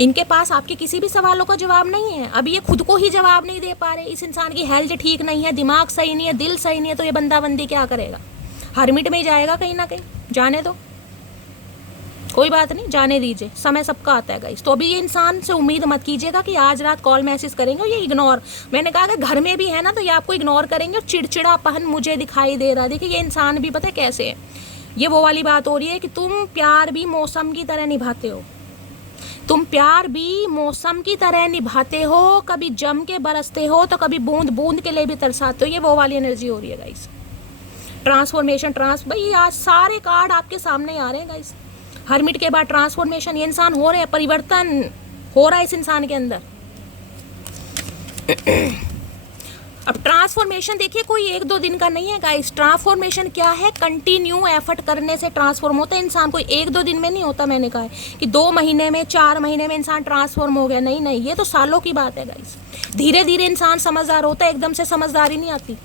इनके पास आपके किसी भी सवालों का जवाब नहीं है। अभी ये खुद को ही जवाब नहीं दे पा रहे। इस इंसान की हेल्थ ठीक नहीं है, दिमाग सही नहीं है, दिल सही नहीं है, तो ये बंदा बंदी क्या करेगा, हर्मिट में ही जाएगा कहीं ना कहीं। जाने दो, कोई बात नहीं, जाने दीजिए, समय सबका आता है गाइस। तो अभी ये इंसान से उम्मीद मत कीजिएगा कि आज रात कॉल मैसेज करेंगे और ये इग्नोर। मैंने कहा अगर घर में भी है ना तो ये आपको इग्नोर करेंगे और चिड़चिड़ापन मुझे दिखाई दे रहा है। देखिए ये इंसान भी पता है कैसे है, ये वो वाली बात हो रही है कि तुम प्यार भी मौसम की तरह निभाते हो, तुम प्यार भी मौसम की तरह निभाते हो, कभी जम के बरसते हो तो कभी बूंद बूंद के लिए भी तरसाते हो। ये वो वाली एनर्जी हो रही है गाइस। ट्रांसफॉर्मेशन, भाई आज सारे कार्ड आपके सामने आ रहे हैं गाइस। हर्मिट के बाद ट्रांसफॉर्मेशन, ये इंसान हो रहे हैं, परिवर्तन हो रहा है इस इंसान के अंदर। अब ट्रांसफॉर्मेशन देखिए कोई 1-2 दिन का नहीं है गाइस। ट्रांसफॉर्मेशन क्या है, कंटिन्यू एफर्ट करने से ट्रांसफॉर्म होता है इंसान। कोई 1-2 दिन में नहीं होता। मैंने कहा है कि 2 महीने में, 4 महीने में इंसान ट्रांसफॉर्म हो गया, नहीं नहीं, ये तो सालों की बात है गाइस। धीरे धीरे इंसान समझदार होता है, एकदम से समझदारी नहीं आती।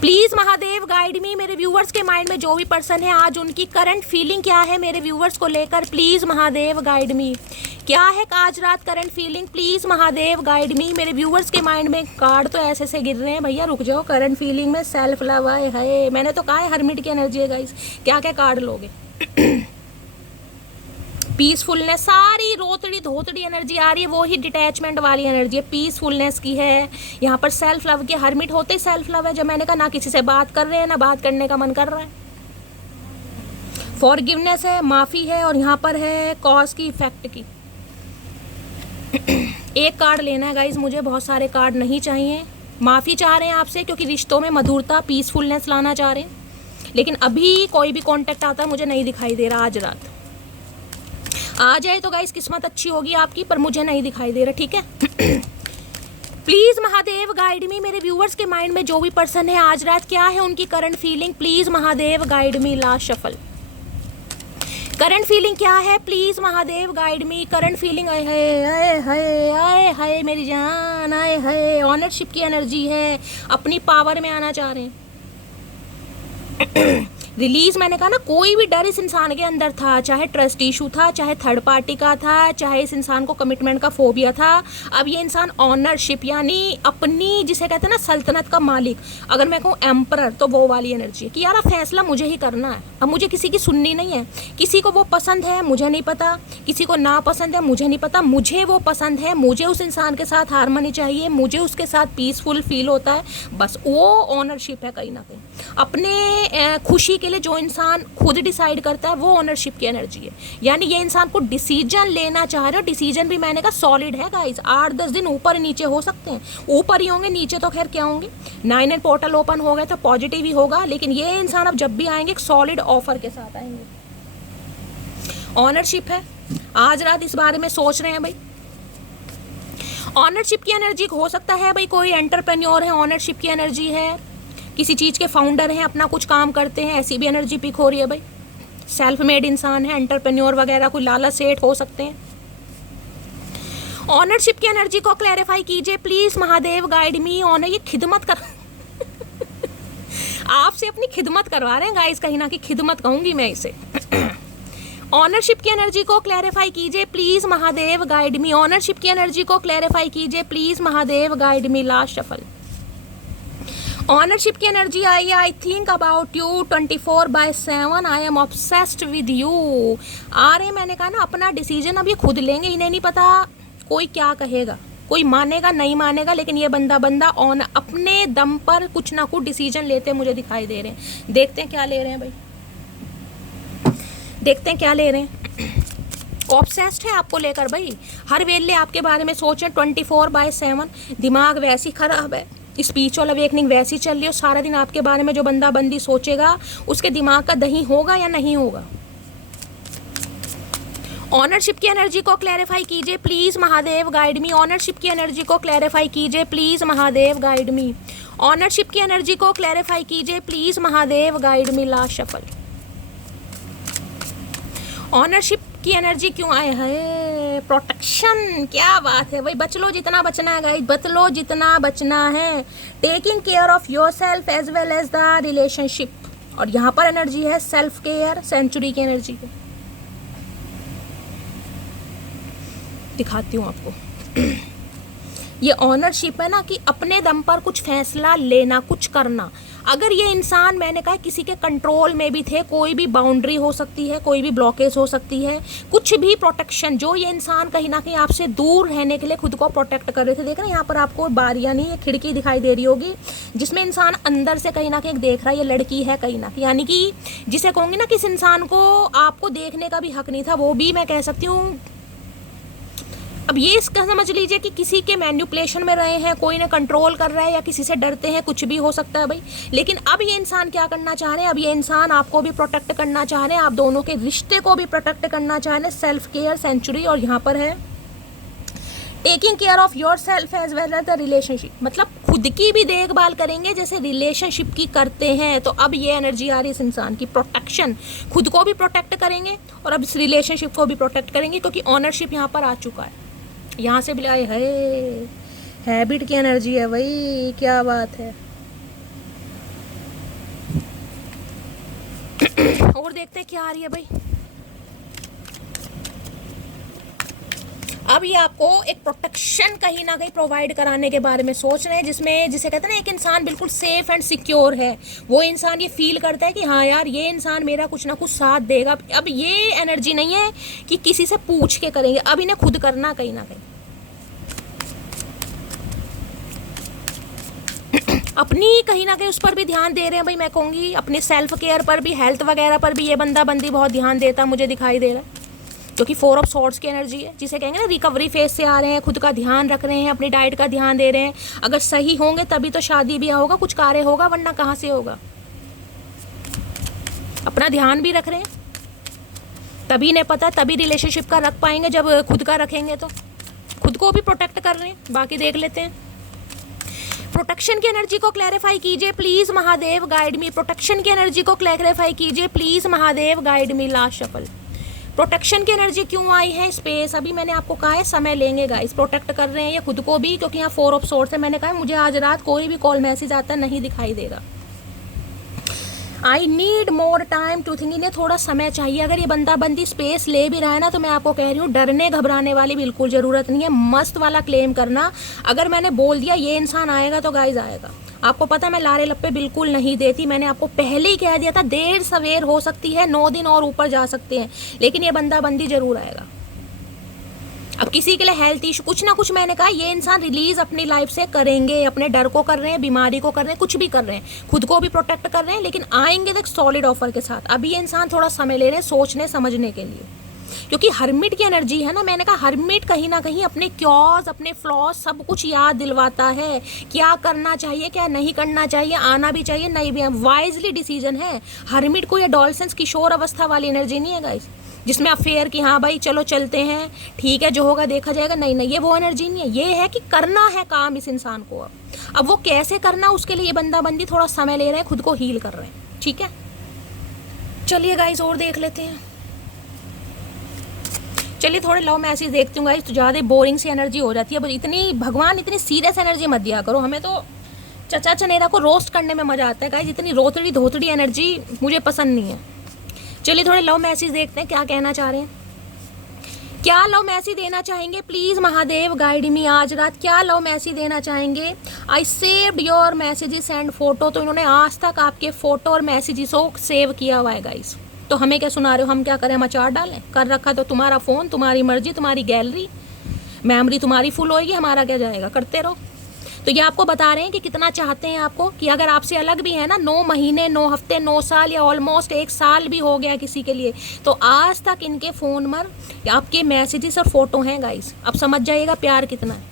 प्लीज महादेव गाइड मी, मेरे व्यूवर्स के माइंड में जो भी पर्सन है आज उनकी करंट फीलिंग क्या है मेरे व्यूवर्स को लेकर, प्लीज महादेव गाइड मी। क्या है आज रात current feeling, please Mahadev guide मी। मेरे व्यूअर्स के माइंड में कार्ड तो ऐसे से गिर रहे हैं, भैया रुक जाओ। करंट फीलिंग में सेल्फ लव है, मैंने तो कहा है हरमिट की एनर्जी है गाइस। क्या क्या कार्ड लोगे? पीसफुलनेस, सारी रोतड़ी धोतड़ी एनर्जी आ रही है, वो ही डिटैचमेंट वाली एनर्जी है, पीसफुलनेस की है। यहाँ पर सेल्फ लव के, हरमिट होते ही सेल्फ लव है। जब मैंने कहा ना किसी से बात कर रहे हैं ना बात करने का मन कर रहा है। फॉरगिवनेस है, माफी है, और यहाँ पर है कॉज की, इफेक्ट की। एक कार्ड लेना है गाइज मुझे, बहुत सारे कार्ड नहीं चाहिए। माफी चाह रहे हैं आपसे क्योंकि रिश्तों में मधुरता, पीसफुलनेस लाना चाह रहे हैं, लेकिन अभी कोई भी कॉन्टेक्ट आता है मुझे नहीं दिखाई दे रहा। आज रात आ जाए तो गाइस किस्मत अच्छी होगी आपकी, पर मुझे नहीं दिखाई दे रहा, ठीक है। प्लीज महादेव गाइड मी। मेरे व्यूअर्स के माइंड में जो भी पर्सन है आज रात, क्या है उनकी current feeling, please Mahadev guide me. Last shuffle, current feeling क्या है, please Mahadev guide me. Current feeling, आए हाय हाय आए हाय मेरी जान, आए हाय। ऑनरशिप की एनर्जी है, अपनी पावर में आना चाह रहे हैं। रिलीज, मैंने कहा ना कोई भी डर इस इंसान के अंदर था, चाहे ट्रस्ट इशू था, चाहे थर्ड पार्टी का था, चाहे इस इंसान को कमिटमेंट का फोबिया था। अब ये इंसान ऑनरशिप यानी अपनी, जिसे कहते हैं ना सल्तनत का मालिक, अगर मैं कहूँ एम्परर, तो वो वाली एनर्जी है कि यार फैसला मुझे ही करना है। अब मुझे किसी की सुननी नहीं है। किसी को वो पसंद है मुझे नहीं पता, किसी को ना पसंद है मुझे नहीं पता, मुझे वो पसंद है, मुझे उस इंसान के साथ हारमनी चाहिए, मुझे उसके साथ पीसफुल फील होता है, बस वो ऑनरशिप है कहीं ना कहीं। अपने खुशी के लिए जो इंसान खुद डिसाइड करता है वो ओनरशिप की एनर्जी है। यानी ये इंसान को डिसीजन लेना चाह रहे हो, डिसीजन भी मैंने कहा सॉलिड है गाइस। 8-10 दिन ऊपर नीचे हो सकते हैं, ऊपर ही होंगे, नीचे तो खैर क्या होंगे। 9 पोर्टल ओपन हो गए तो पॉजिटिव ही होगा, लेकिन ये इंसान अब जब भी आएंगे एक सॉलिड ऑफर के साथ आएंगे। ऑनरशिप है, आज रात इस बारे में सोच रहे हैं भाई। ऑनरशिप की एनर्जी हो सकता है भाई कोई एंटरप्रेन्योर है, ऑनरशिप की एनर्जी है, किसी चीज़ के फाउंडर हैं, अपना कुछ काम करते हैं, ऐसी भी एनर्जी पिक हो रही है भाई। सेल्फ मेड इंसान है, एंटरप्रेन्योर वगैरह, कोई लाला सेठ हो सकते हैं। ऑनरशिप की एनर्जी को क्लैरिफाई कीजिए please Mahadev guide me. Honour, ये खिदमत कर आपसे अपनी खिदमत करवा रहे हैं गाइस, कहीं ना कहीं खिदमत कहूंगी मैं इसे। ऑनरशिप की एनर्जी को क्लैरिफाई कीजिए please Mahadev guide me. Ownership की एनर्जी को क्लैरिफाई कीजिए please Mahadev guide me. Last shuffle, ownership की एनर्जी आई है, I think about you 24/7, I am obsessed with you. आ रहे, मैंने कहा ना अपना डिसीजन अब ये खुद लेंगे, इन्हें नहीं पता कोई क्या कहेगा, कोई मानेगा नहीं मानेगा, लेकिन ये बंदा ऑन अपने दम पर कुछ ना कुछ डिसीजन लेते मुझे दिखाई दे रहे हैं। देखते हैं क्या ले रहे हैं भाई, देखते हैं क्या ले रहे हैं। ऑब्सेस्ड है आपको लेकर भाई, हर वेले आपके बारे में सोच रहे 24/7। दिमाग वैसी खराब है, स्पिरिचुअल अवेकनिंग वैसी चल रही हो, सारा दिन आपके बारे में जो बंदी सोचेगा उसके दिमाग का दही होगा या नहीं होगा। ऑनरशिप की एनर्जी को क्लैरिफाई कीजिए please Mahadev guide me. Ownership की एनर्जी को क्लैरिफाई कीजिए please Mahadev guide me. Ownership की एनर्जी को क्लैरिफाई कीजिए please Mahadev guide me. Last shuffle, ownership की एनर्जी क्यों आए है, प्रोटेक्शन, क्या बात है भाई। बच लो जितना बचना है गाइस, बच लो जितना बचना है। Taking care of yourself as well as the relationship, और यहाँ पर एनर्जी है सेल्फ केयर, सेंचुरी की एनर्जी है। दिखाती हूँ आपको। ये ऑनरशिप है ना कि अपने दम पर कुछ फैसला लेना, कुछ करना। अगर ये इंसान, मैंने कहा किसी के कंट्रोल में भी थे, कोई भी बाउंड्री हो सकती है, कोई भी ब्लॉकेज हो सकती है, कुछ भी प्रोटेक्शन, जो ये इंसान कहीं ना कहीं आपसे दूर रहने के लिए खुद को प्रोटेक्ट कर रहे थे। देखना यहाँ पर आपको बारियां नहीं, खिड़की दिखाई दे रही होगी, जिसमें इंसान अंदर से कहीं ना कहीं देख रहा है, ये लड़की है कहीं ना कहीं, यानी कि जिसे कहूँगी ना किस इंसान को आपको देखने का भी हक नहीं था, वो भी मैं कह सकती हूँ। अब ये इसका समझ लीजिए कि किसी के मैनिपुलेशन में रहे हैं, कोई ने कंट्रोल कर रहा है या किसी से डरते हैं, कुछ भी हो सकता है भाई। लेकिन अब ये इंसान क्या करना चाह रहे हैं, अब ये इंसान आपको भी प्रोटेक्ट करना चाह रहे हैं, आप दोनों के रिश्ते को भी प्रोटेक्ट करना चाह रहे हैं। सेल्फ केयर, सेंचुरी, और यहाँ पर है taking care of yourself as well as the relationship, मतलब खुद की भी देखभाल करेंगे जैसे रिलेशनशिप की करते हैं। तो अब ये एनर्जी आ रही है इस इंसान की, प्रोटेक्शन, खुद को भी प्रोटेक्ट करेंगे और अब इस रिलेशनशिप को भी प्रोटेक्ट करेंगे, क्योंकि ऑनरशिप यहाँ पर आ चुका है। यहाँ से भी आए है, हैबिट की एनर्जी है भाई, क्या बात है। और देखते हैं क्या आ रही है भाई। अब ये आपको एक प्रोटेक्शन कहीं ना कहीं प्रोवाइड कराने के बारे में सोच रहे हैं, जिसमें जिसे कहते हैं ना एक इंसान बिल्कुल सेफ एंड सिक्योर है, वो इंसान ये फील करता है कि हाँ यार ये इंसान मेरा कुछ ना कुछ साथ देगा। अब ये एनर्जी नहीं है कि किसी से पूछ के करेंगे, अब इन्हें खुद करना कहीं ना कहीं। अपनी कहीं ना कहीं उस पर भी ध्यान दे रहे हैं भाई, मैं कहूँगी अपने सेल्फ केयर पर भी, हेल्थ वगैरह पर भी ये बंदा बंदी बहुत ध्यान देता मुझे दिखाई दे रहा है, क्योंकि 4 ऑफ सॉर्ड्स की एनर्जी है, जिसे कहेंगे ना रिकवरी फेज से आ रहे हैं, खुद का ध्यान रख रहे हैं, अपनी डाइट का ध्यान दे रहे हैं। अगर सही होंगे तभी तो शादी ब्याह होगा, कुछ कार्य होगा, वरना कहाँ से होगा। अपना ध्यान भी रख रहे हैं, तभी इन्हें पता, तभी रिलेशनशिप का रख पाएंगे जब खुद का रखेंगे। तो खुद को भी प्रोटेक्ट कर रहे हैं, बाकी देख लेते हैं। प्रोटेक्शन की एनर्जी को क्लैरिफाई कीजिए please Mahadev, guide me. Protection की एनर्जी को क्लैरिफाई कीजिए please Mahadev, guide me. Last shuffle. Protection की एनर्जी क्यों आई है? स्पेस। अभी मैंने आपको कहा है समय लेंगे गाइस, प्रोटेक्ट कर रहे हैं ये खुद को भी, क्योंकि यहाँ 4 ऑफ सोर्स है। मैंने कहा मुझे आज रात कोई भी कॉल मैसेज आता नहीं दिखाई देगा। I need more time to think. इन्हें थोड़ा समय चाहिए। अगर ये बंदा बंदी स्पेस ले भी रहा है ना, तो मैं आपको कह रही हूँ डरने घबराने वाली बिल्कुल ज़रूरत नहीं है। मस्त वाला क्लेम करना। अगर मैंने बोल दिया ये इंसान आएगा तो गाइस आएगा। आपको पता है मैं लारे लप्पे बिल्कुल नहीं देती, मैंने आपको पहले ही कह दिया था देर सवेर हो सकती है, 9 दिन और ऊपर जा सकते हैं, लेकिन ये बंदा बंदी जरूर आएगा। अब किसी के लिए हेल्थ इशू कुछ ना कुछ, मैंने कहा ये इंसान रिलीज अपनी लाइफ से करेंगे, अपने डर को कर रहे हैं, बीमारी को कर रहे हैं, कुछ भी कर रहे हैं, खुद को भी प्रोटेक्ट कर रहे हैं, लेकिन आएंगे तो सॉलिड ऑफर के साथ। अभी ये इंसान थोड़ा समय ले रहे हैं सोचने समझने के लिए, क्योंकि हर्मिट की एनर्जी है ना। मैंने कहा हर्मिट कहीं ना कहीं अपने क्योज, अपने फ्लॉज सब कुछ याद दिलवाता है, क्या करना चाहिए क्या नहीं करना चाहिए, आना भी चाहिए नहीं भी, वाइजली डिसीजन है। हर्मिट को ये डॉल्सेंस किशोर अवस्था वाली एनर्जी नहीं है गाइस, जिसमें अफेयर कि हाँ भाई चलो चलते हैं, ठीक है जो होगा देखा जाएगा। नहीं नहीं, ये वो एनर्जी नहीं है। ये है कि करना है काम इस इंसान को। अब वो कैसे करना, उसके लिए ये बंदा बंदी थोड़ा समय ले रहे हैं, खुद को हील कर रहे हैं। ठीक है, चलिए गाइस और देख लेते हैं। चलिए थोड़े लव मैसेज देखती हूँ गाइस, तो ज़्यादा बोरिंग सी एनर्जी हो जाती है। इतनी भगवान इतनी सीरियस एनर्जी मत दिया करो, हमें तो चचा चनेरा को रोस्ट करने में मज़ा आता है गाइस। इतनी रोतड़ी धोतड़ी एनर्जी मुझे पसंद नहीं है। चलिए थोड़े लव मैसेज देखते हैं क्या कहना चाह रहे हैं। क्या लव मैसेज देना चाहेंगे प्लीज महादेव, गाइड मी। आज रात क्या लव मैसेज देना चाहेंगे? I saved your messages and photo. तो इन्होंने आज तक आपके फोटो और मैसेजेस को सेव किया हुआ है गाइस। तो हमें क्या सुना रहे हो, हम क्या करें, हम अचार डालें? कर रखा तो तुम्हारा फ़ोन, तुम्हारी मर्जी, तुम्हारी गैलरी, मेमोरी तुम्हारी फुल होएगी, हमारा क्या जाएगा, करते रहो। तो ये आपको बता रहे हैं कि कितना चाहते हैं आपको, कि अगर आपसे अलग भी है ना 9 महीने 9 हफ्ते 9 साल या ऑलमोस्ट 1 साल भी हो गया किसी के लिए, तो आज तक इनके फ़ोन पर आपके मैसेजेस और फोटो हैं गाइस। अब समझ जाइएगा प्यार कितना है,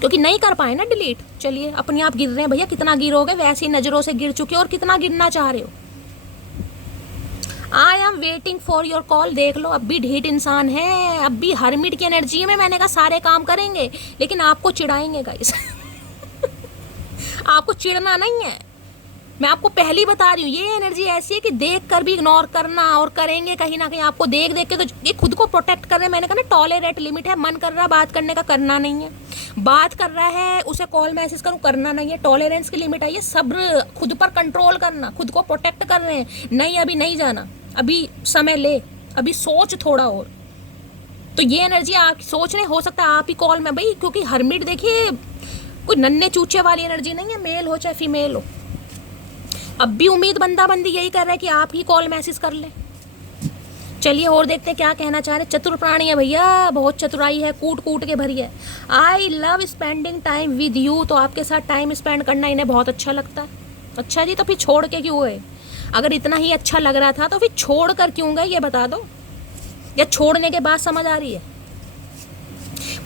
क्योंकि नहीं कर पाए ना डिलीट। चलिए अपने आप गिर रहे हैं भैया, कितना गिरोगे, वैसी नज़रों से गिर चुके हो और कितना गिरना चाह रहे हो। I am waiting for your call. देख लो अब भी ढीठ इंसान है, अब भी हर्मिट की एनर्जी में। मैंने कहा सारे काम करेंगे लेकिन आपको चिढ़ाएंगे गाइस। आपको चिढ़ना नहीं है, मैं आपको पहले ही बता रही हूँ। ये एनर्जी ऐसी है कि देख कर भी इग्नोर करना, और करेंगे कहीं ना कहीं आपको देख देख के। तो ये खुद को प्रोटेक्ट कर रहे हैं। मैंने कहा ना टॉलरेट लिमिट है, मन कर रहा बात करने का, करना नहीं है। बात कर रहा है उसे कॉल मैसेज करूँ, करना नहीं है। टॉलरेंस की लिमिट है ये। सब्र, खुद पर कंट्रोल करना, खुद को प्रोटेक्ट कर रहे हैं। नहीं अभी नहीं जाना, अभी समय ले, अभी सोच थोड़ा और। तो ये एनर्जी आप सोच रहे, हो सकता है आप ही कॉल में भाई, क्योंकि हर्मिट देखिए कोई नन्हे चूचे वाली एनर्जी नहीं है, मेल हो चाहे फीमेल हो। अब भी उम्मीद बंदा बंदी यही कर रहा है कि आप ही कॉल मैसेज कर ले। चलिए और देखते हैं क्या कहना चाह रहे। चतुर प्राणी है भैया, बहुत चतुराई है, कूट कूट के भरी है। I love spending time with you. तो आपके साथ टाइम स्पेंड करना इन्हें बहुत अच्छा लगता है। अच्छा जी, तो फिर छोड़ के क्यों गए? अगर इतना ही अच्छा लग रहा था तो फिर छोड़ कर क्यों गए, ये बता दो। या छोड़ने के बाद समझ आ रही है?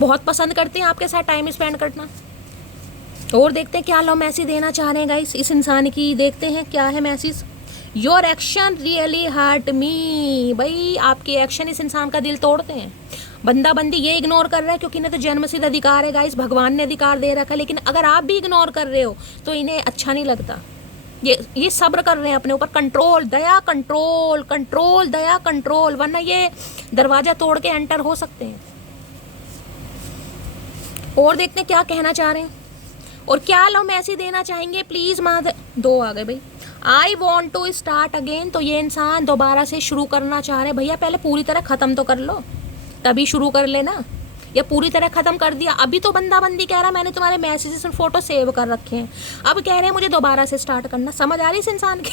बहुत पसंद करते हैं आपके साथ टाइम स्पेंड करना। और देखते हैं क्या लव मैसेज देना चाह रहे हैं गाइस इस इंसान की। देखते हैं क्या है message. Your action really hurt me. भाई आपके एक्शन इस इंसान का दिल तोड़ते हैं। बंदा बंदी ये इग्नोर कर रहा है क्योंकि इन्हें तो जन्मसिद्ध अधिकार है गाइस, भगवान ने अधिकार दे रखा है। लेकिन अगर आप भी इग्नोर कर रहे हो तो इन्हें अच्छा नहीं लगता। ये सब्र कर रहे हैं अपने ऊपर। कंट्रोल, दया, कंट्रोल, कंट्रोल, दया, कंट्रोल, वरना ये दरवाजा तोड़ के एंटर हो सकते हैं। और देखते हैं क्या कहना चाह रहे हैं और क्या लव मैसेज देना चाहेंगे प्लीज। दो आ गए भाई। I want to start again. तो ये इंसान दोबारा से शुरू करना चाह रहे हैं। भैया पहले पूरी तरह खत्म तो कर लो, तभी शुरू कर लेना। या पूरी तरह खत्म कर दिया? अभी तो बंदा बंदी कह रहा मैंने तुम्हारे मैसेजेस और फोटो सेव कर रखे हैं, अब कह रहे हैं मुझे दोबारा से स्टार्ट करना। समझ आ रही इस इंसान की?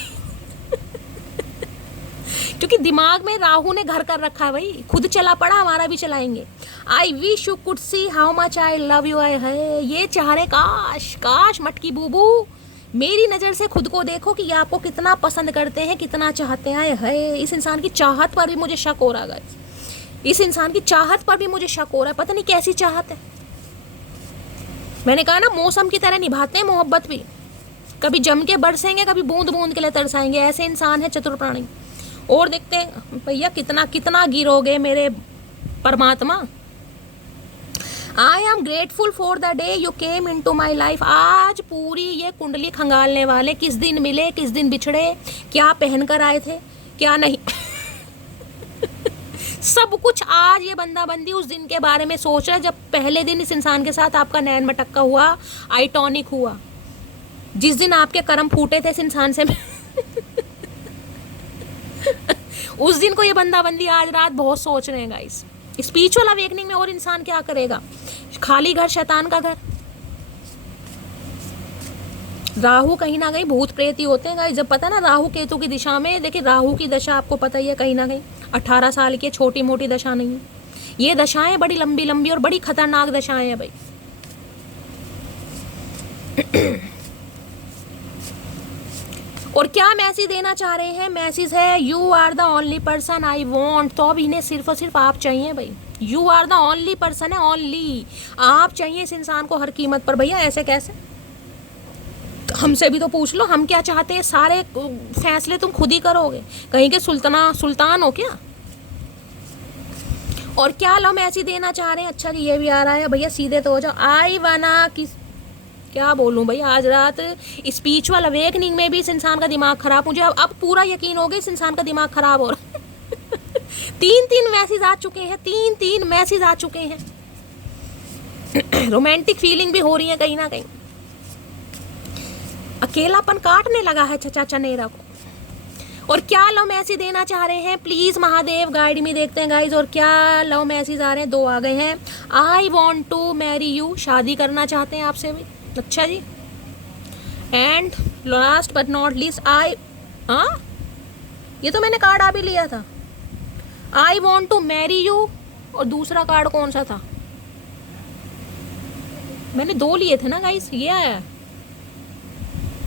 क्योंकि दिमाग में राहु ने घर कर रखा है भाई, खुद चला पड़ा, हमारा भी चलाएंगे। I wish you could see how much I love you. आई है ये चाह रहे काश काश मटकी बूबू मेरी नज़र से खुद को देखो कि ये आपको कितना पसंद करते हैं, कितना चाहते हैं। है इस इंसान की चाहत पर भी मुझे शक हो रहा है, इस इंसान की चाहत पर भी मुझे शक हो रहा है। पता नहीं कैसी चाहत है। मैंने कहा ना मौसम की तरह निभाते हैं मोहब्बत भी, कभी जम के बरसेंगे, कभी बूंद बूंद के लिए तरसाएंगे। ऐसे इंसान है चतुर प्राणी। और देखते हैं भैया कितना कितना गिरोगे मेरे परमात्मा। I am grateful for the day you came into my life. आज पूरी ये कुंडली खंगालने वाले, किस दिन मिले, किस दिन बिछड़े, क्या पहन कर आए थे, क्या नहीं सब कुछ आज ये बंदा बंदी उस दिन के बारे में सोच रहा है जब पहले दिन इस इंसान के साथ आपका नैन मटक्का हुआ, आइटॉनिक हुआ, जिस दिन आपके कर्म फूटे थे इस इंसान से उस दिन को ये बंदा बंदी आज रात बहुत सोच रहे हैं गाइस। स्पिरिचुअल अवेकनिंग में और इंसान क्या करेगा? खाली घर शैतान का घर। राहु कहीं ना कहीं भूत प्रेत ही होते हैं गाइस। जब पता ना राहु केतु की दिशा में, देखिए राहु की दशा आपको पता ही है, कहीं ना कहीं 18 साल की छोटी मोटी दशा नहीं है। ये दशाएं बड़ी लंबी लंबी और बड़ी खतरनाक दशाएं हैं भाई। और क्या मैसेज देना चाह रहे हैं? मैसेज है you are the only person I want. तो अब इन्हें सिर्फ और सिर्फ आप चाहिए भाई। You are the only person है, ओनली आप चाहिए इस इंसान को हर कीमत पर। भैया ऐसे कैसे? हमसे भी तो पूछ लो हम क्या चाहते हैं। सारे फैसले तुम खुद ही करोगे, कहीं के सुल्तान हो क्या? और क्या लो मैसेज देना चाह रहे हैं? अच्छा कि ये भी आ रहा है भैया, सीधे तो हो जाओ। आई वाना किस क्या बोलूं भाई, आज रात स्पिरिचुअल अवेकनिंग में भी इस इंसान का दिमाग खराब। मुझे अब पूरा यकीन हो गया इस इंसान का दिमाग खराब हो रहा है। 3 मैसेज आ चुके हैं, 3 मैसेज आ चुके हैं। रोमांटिक फीलिंग भी हो रही है कहीं ना कहीं। अकेलापन काटने लगा है चचा चनेरा को। और क्या लव मैसेज देना चाह रहे हैं? प्लीज महादेव गाइड में देखते हैं गाइज। और क्या लव मैसेज आ रहे हैं? 2 आ गए हैं। I want to marry you, शादी करना चाहते हैं आपसे भी। अच्छा जी। And last but not least ये तो मैंने कार्ड अभी लिया था। I want to marry you. और दूसरा कार्ड कौन सा था? मैंने 2 लिए थे ना गाइस, ये आया।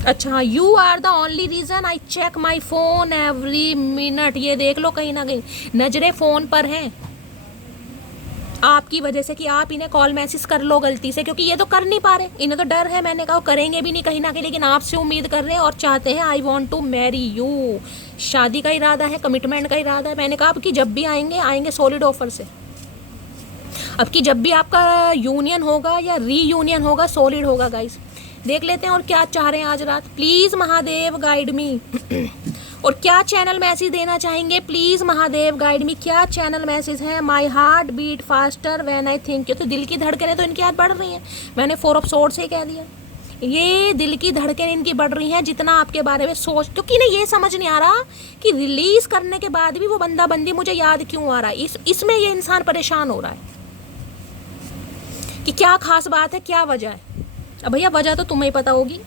अच्छा, you are the only reason I check my phone every minute. ये देख लो कहीं ना कहीं नजरें फोन पर हैं आपकी वजह से, कि आप इन्हें कॉल मैसेज कर लो गलती से, क्योंकि ये तो कर नहीं पा रहे, इन्हें तो डर है। मैंने कहा करेंगे भी नहीं कहीं ना कहीं, लेकिन आपसे उम्मीद कर रहे हैं और चाहते हैं। I want to marry you, शादी का इरादा है, कमिटमेंट का इरादा है। मैंने कहा अब कि जब भी आएंगे सॉलिड ऑफर से। अब कि जब भी आपका यूनियन होगा या रीयूनियन होगा, सॉलिड होगा गाइस। देख लेते हैं और क्या चाह रहे हैं आज रात। Please Mahadev guide me. और क्या चैनल मैसेज देना चाहेंगे? Please Mahadev guide me. क्या चैनल मैसेज है? My heart beat faster when I think you. तो दिल की धड़कनें तो इनकी आज बढ़ रही हैं। मैंने 4 ऑफ सोर्ड्स से कह दिया, ये दिल की धड़कनें इनकी बढ़ रही हैं जितना आपके बारे में सोच। क्योंकि इन्हें ये समझ नहीं आ रहा कि रिलीज करने के बाद भी वो बंदा बंदी मुझे याद क्यों आ रहा है। इसमें ये इंसान परेशान हो रहा है कि क्या खास बात है, क्या वजह है। अब भैया वजह तो तुम्हें ही पता होगी।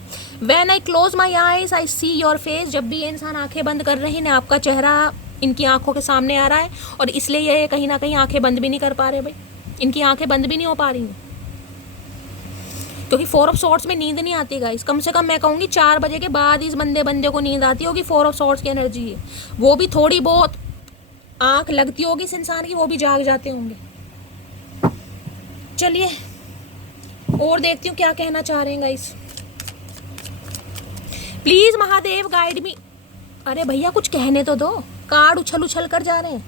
When I close my eyes, I see your face। जब भी ये इंसान आंखें बंद कर रहे हैं ना, आपका चेहरा इनकी आंखों के सामने आ रहा है, और इसलिए ये कहीं ना कहीं आंखें बंद भी नहीं कर पा रहे भाई। इनकी आंखें बंद भी नहीं हो पा रही हैं, क्योंकि 4 ऑफ सॉर्ड्स में नींद नहीं आती गाइस। कम से कम मैं कहूँगी 4 बजे के बाद इस बंदे को नींद आती होगी। 4 ऑफ सॉर्ड्स की एनर्जी है, वो भी थोड़ी बहुत आँख लगती होगी इस इंसान की, वो भी जाग जाते होंगे। चलिए और देखती हूँ क्या कहना चाह रहे हैं गाइस। प्लीज महादेव गाइड मी। अरे भैया कुछ कहने तो दो, कार्ड उछल कर जा रहे हैं।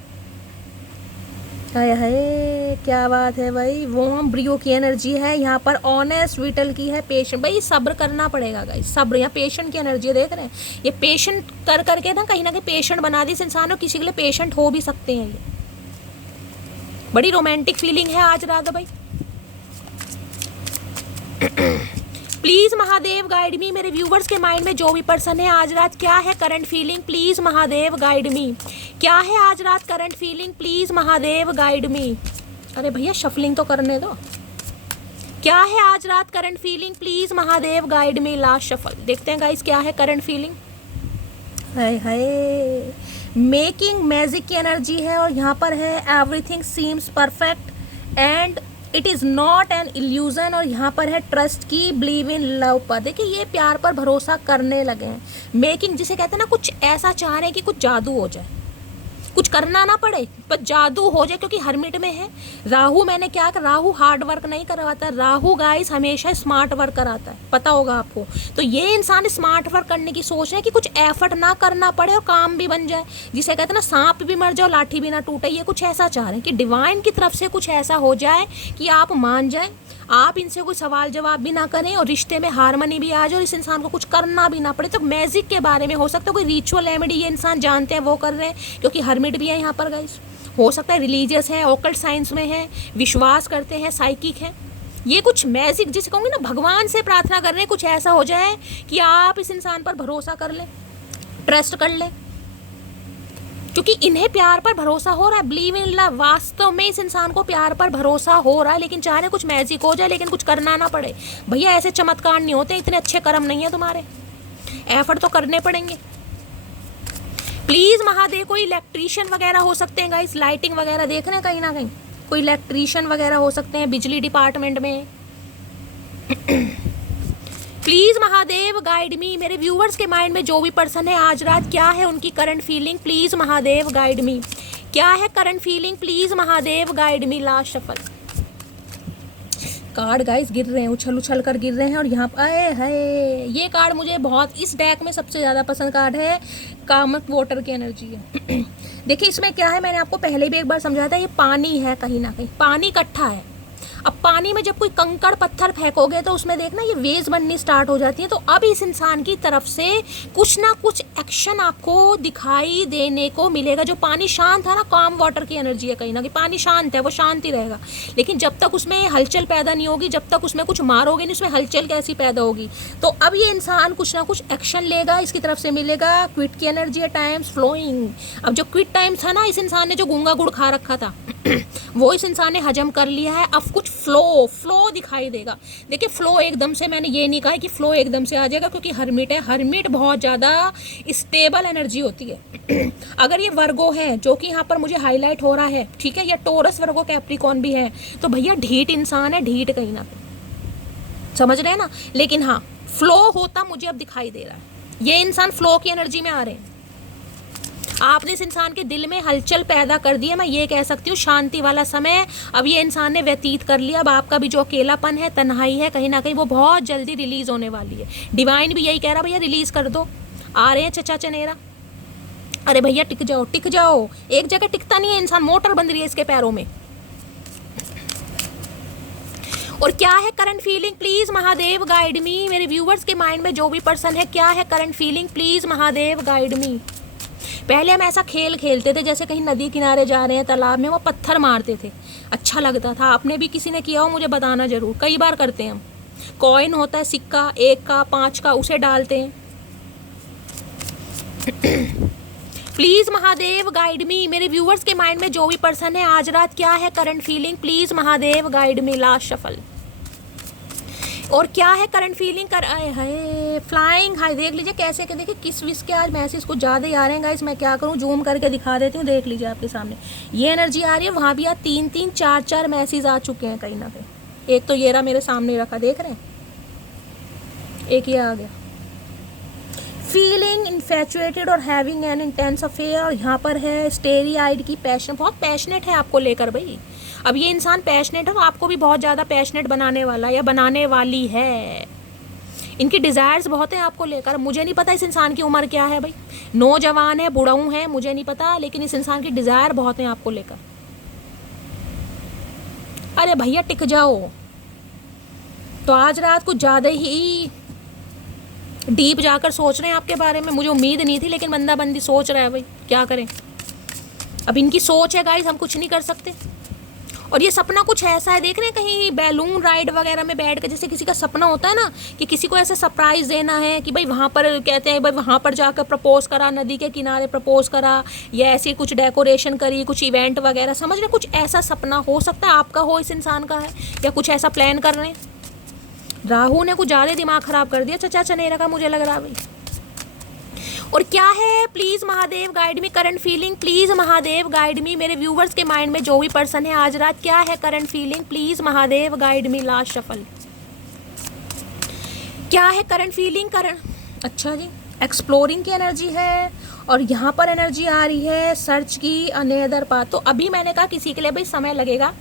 हाय हाय क्या बात है भाई। वॉर्म ब्रियो की एनर्जी है यहाँ पर, ऑनेस्ट विटल की है, पेशेंट। भाई सब्र करना पड़ेगा गाइस, सब्र। यहाँ पेशेंट की एनर्जी देख रहे हैं। ये पेशेंट कर करके ना कहीं ना कहीं पेशेंट बना दी इस इंसान, और किसी के लिए पेशेंट हो भी सकते हैं। ये बड़ी रोमांटिक फीलिंग है आज रात भाई। प्लीज महादेव गाइड मी। मेरे व्यूवर्स के माइंड में जो भी पर्सन है आज रात, क्या है current feeling? Please Mahadev guide me. क्या है आज रात current feeling? Please Mahadev guide मी। अरे भैया शफलिंग तो करने दो। क्या है आज रात current feeling, please Mahadev guide me. Last shuffle देखते हैं गाइस क्या है करंट फीलिंग। हाय हाय, मेकिंग मैजिक की एनर्जी है और यहाँ पर है everything seems perfect and it is not an illusion, और यहाँ पर है ट्रस्ट की, बिलीव इन लव पर। देखिए ये प्यार पर भरोसा करने लगे हैं। मेकिंग जिसे कहते हैं ना, कुछ ऐसा चाह रहे हैं कि कुछ जादू हो जाए, कुछ करना ना पड़े पर जादू हो जाए, क्योंकि हर्मिट में है राहु। मैंने क्या कर, राहु हार्ड वर्क नहीं करवाता, राहु गाइस हमेशा स्मार्ट वर्क कराता है, पता होगा आपको। तो ये इंसान स्मार्ट वर्क करने की सोच रहे हैं कि कुछ एफर्ट ना करना पड़े और काम भी बन जाए, जिसे कहते हैं ना सांप भी मर जाओ लाठी भी ना टूटे। ये कुछ ऐसा चाह रहे हैं कि डिवाइन की तरफ से कुछ ऐसा हो जाए कि आप मान जाए, आप इनसे कोई सवाल जवाब भी ना करें और रिश्ते में हारमोनी भी आ जाए और इस इंसान को कुछ करना भी ना पड़े। तो मैजिक के बारे में हो सकता है कोई रिचुअल रेमेडी ये इंसान जानते हैं वो कर रहे हैं, क्योंकि हर्मिट भी है यहाँ पर गाइस। हो सकता है रिलीजियस है, ऑकल्ट साइंस में है, विश्वास करते हैं, साइकिक है। ये कुछ मैजिक जिसे कहूँगी ना, भगवान से प्रार्थना कर रहे हैं कुछ ऐसा हो जाए कि आप इस इंसान पर भरोसा कर लें, ट्रस्ट कर लें, क्योंकि इन्हें प्यार पर भरोसा हो रहा है। बिलीव इन लव, वास्तव में इस इंसान को प्यार पर भरोसा हो रहा है, लेकिन चाह रहे कुछ मैजिक हो जाए लेकिन कुछ करना ना पड़े। भैया ऐसे चमत्कार नहीं होते, इतने अच्छे कर्म नहीं है तुम्हारे, एफर्ट तो करने पड़ेंगे। प्लीज महादेव कोई इलेक्ट्रीशियन वगैरह हो सकते हैं गाइस, लाइटिंग वगैरह देख रहे हैं कहीं ना कहीं, कोई इलेक्ट्रीशियन वगैरह हो सकते हैं बिजली डिपार्टमेंट में। प्लीज महादेव गाइड मी, मेरे व्यूवर्स के माइंड में जो भी पर्सन है आज रात क्या है उनकी current feeling, please Mahadev guide me. क्या है current feeling, please Mahadev guide me. Last shuffle card guys गिर रहे हैं, उछल उछल कर गिर रहे हैं और यहाँ पर आए है ये कार्ड मुझे बहुत, इस डेक में सबसे ज़्यादा पसंद कार्ड है, कामत वाटर की एनर्जी है। देखिए इसमें क्या है, मैंने आपको पहले भी एक बार समझाया था, ये पानी है, कहीं ना कहीं पानी इकट्ठा है। अब पानी में जब कोई कंकड़ पत्थर फेंकोगे तो उसमें देखना ये वेव्स बननी स्टार्ट हो जाती है। तो अब इस इंसान की तरफ से कुछ ना कुछ एक्शन आपको दिखाई देने को मिलेगा। जो पानी शांत है ना, काम वाटर की एनर्जी है, कहीं ना कहीं पानी शांत है, वो शांत ही रहेगा, लेकिन जब तक उसमें हलचल पैदा नहीं होगी, जब तक उसमें कुछ मारोगे नहीं, उसमें हलचल कैसी पैदा होगी। तो अब ये इंसान कुछ ना कुछ एक्शन लेगा, इसकी तरफ से मिलेगा। क्विट की एनर्जी है, टाइम्स फ्लोइंग। अब जो क्विट टाइम था ना, इस इंसान ने जो गूंगा गुड़ खा रखा था वो इस इंसान ने हजम कर लिया है। अब कुछ फ्लो दिखाई देगा। देखिए फ्लो एकदम से, मैंने ये नहीं कहा कि फ्लो एकदम से आ जाएगा, क्योंकि हर्मिट है, हर्मिट बहुत ज़्यादा स्टेबल एनर्जी होती है। अगर ये वर्गो है जो कि यहाँ पर मुझे हाईलाइट हो रहा है, ठीक है, या टोरस वर्गो कैप्रिकॉन भी है, तो भैया ढीठ इंसान है, ढीठ कहीं ना कहीं, समझ रहे हैं ना। लेकिन हाँ फ्लो होता मुझे अब दिखाई दे रहा है, ये इंसान फ्लो की एनर्जी में आ रहे हैं। आपने इस इंसान के दिल में हलचल पैदा कर दी है, मैं ये कह सकती हूँ शांति वाला समय अब ये इंसान ने व्यतीत कर लिया। अब आपका भी जो अकेलापन है, तन्हाई है, कहीं ना कहीं वो बहुत जल्दी रिलीज होने वाली है। डिवाइन भी यही कह रहा, भैया रिलीज कर दो, आ रहे हैं चचा चनेरा। अरे भैया टिक जाओ टिक जाओ, एक जगह टिकता नहीं है इंसान, मोटर बंध रही है इसके पैरों में। और क्या है current feeling, please Mahadev guide मी। मेरे व्यूवर्स के माइंड में जो भी पर्सन है, क्या है current feeling, please Mahadev guide मी। पहले हम ऐसा खेल खेलते थे जैसे कहीं नदी किनारे जा रहे हैं, तालाब में, वो पत्थर मारते थे, अच्छा लगता था। आपने भी किसी ने किया हो मुझे बताना जरूर, कई बार करते हैं हम। कॉइन होता है, सिक्का 1 का 5 का, उसे डालते हैं। प्लीज महादेव गाइड मी। मेरे व्यूवर्स के माइंड में जो भी पर्सन है आज रात क्या है current feeling, please Mahadev guide me. Last shuffle और क्या है करंट फीलिंग कर आए है फ्लाइंग हाई। देख लीजिए कैसे के, देखिए किस विस के आज मैसेज कुछ ज़्यादा ही आ रहे हैं गाइस। मैं क्या करूं, जूम करके दिखा देती हूँ, देख लीजिए आपके सामने ये एनर्जी आ रही है। वहाँ भी आज 3-3 4-4 मैसेज आ चुके हैं कहीं ना कहीं। एक तो ये रहा मेरे सामने रखा, देख रहे हैं, एक ये आ गया। फीलिंग इन्फेचुएटेड और हैविंग एन इंटेंस अफेयर, और यहाँ पर है स्टेरी आइड की पैशन, बहुत पैशनेट है आपको लेकर भाई। अब ये इंसान पैशनेट है, आपको भी बहुत ज़्यादा पैशनेट बनाने वाला या बनाने वाली है। इनकी डिज़ायर्स बहुत हैं आपको लेकर। मुझे नहीं पता इस इंसान की उम्र क्या है भाई, नौजवान है, बुढ़ाऊ है, मुझे नहीं पता, लेकिन इस इंसान की डिज़ायर बहुत हैं आपको लेकर। अरे भैया टिक जाओ। तो आज रात कुछ ज़्यादा ही डीप जाकर सोच रहे हैं आपके बारे में, मुझे उम्मीद नहीं थी, लेकिन बंदा बंदी सोच रहा है भाई, क्या करें। अब इनकी सोच है गाइस, हम कुछ नहीं कर सकते। और ये सपना कुछ ऐसा है, देख रहे हैं कहीं बैलून राइड वगैरह में बैठ कर, जैसे किसी का सपना होता है ना कि किसी को ऐसे सरप्राइज देना है कि भाई वहाँ पर, कहते हैं भाई वहाँ पर जाकर प्रपोज करा, नदी के किनारे प्रपोज करा, या ऐसी कुछ डेकोरेशन करी, कुछ इवेंट वगैरह, समझ रहे, कुछ ऐसा सपना हो सकता है आपका हो, इस इंसान का है, या कुछ ऐसा प्लान कर रहे हैं। राहु ने कुछ ज़्यादा दिमाग खराब कर दिया चचा चनेरा का, मुझे लग रहा है भाई। और क्या है, please Mahadev guide me current feeling, please Mahadev guide मी, मेरे व्यूवर्स के माइंड में जो भी पर्सन है आज रात, क्या है current feeling, please Mahadev guide me. Last shuffle, क्या है करंट फीलिंग, करंट, अच्छा जी, एक्सप्लोरिंग की एनर्जी है, और यहाँ पर एनर्जी आ रही है सर्च की, अनदर पाथ। तो अभी मैंने कहा किसी के लिए भाई समय लगेगा,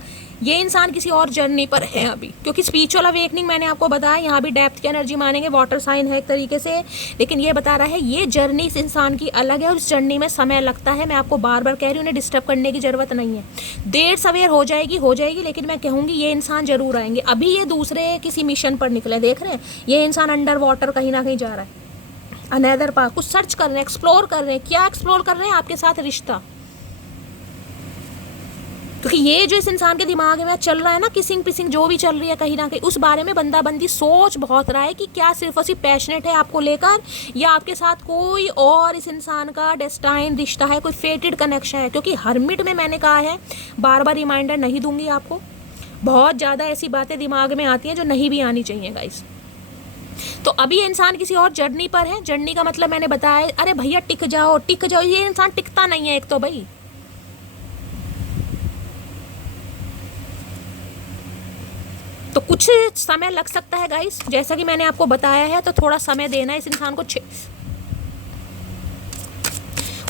ये इंसान किसी और जर्नी पर है अभी, क्योंकि स्पिरिचुअल अवेकनिंग मैंने आपको बताया, यहाँ भी डेप्थ की एनर्जी मानेंगे, वाटर साइन है एक तरीके से, लेकिन ये बता रहा है ये जर्नी इस इंसान की अलग है, और इस जर्नी में समय लगता है। मैं आपको बार बार कह रही हूँ, उन्हें डिस्टर्ब करने की ज़रूरत नहीं है, देर सवेर हो जाएगी, लेकिन मैं कहूँगी ये इंसान ज़रूर आएंगे। अभी ये दूसरे किसी मिशन पर निकले, देख रहे हैं ये इंसान अंडर वाटर कहीं ना कहीं जा रहा है, अनदर पाथ, कुछ सर्च कर रहे हैं, एक्सप्लोर कर रहे हैं। क्या एक्सप्लोर कर रहे हैं, आपके साथ रिश्ता, क्योंकि ये जो इस इंसान के दिमाग में चल रहा है ना, किसिंग पिसिंग जो भी चल रही है कहीं ना कहीं, उस बारे में बंदा बंदी सोच बहुत रहा है कि क्या सिर्फ और सिर्फ पैशनेट है आपको लेकर, या आपके साथ कोई और इस इंसान का डेस्टाइन रिश्ता है, कोई फेटेड कनेक्शन है। क्योंकि हर्मिट में मैंने कहा है, बार बार रिमाइंडर नहीं दूंगी आपको, बहुत ज़्यादा ऐसी बातें दिमाग में आती हैं जो नहीं भी आनी चाहिए गाइस। तो अभी ये इंसान किसी और जर्नी पर है, जर्नी का मतलब मैंने बताया, अरे भैया टिक जाओ, ये इंसान टिकता नहीं है एक तो भाई, तो कुछ समय लग सकता है गाइस, जैसा कि मैंने आपको बताया है, तो थोड़ा समय देना है इस इंसान को।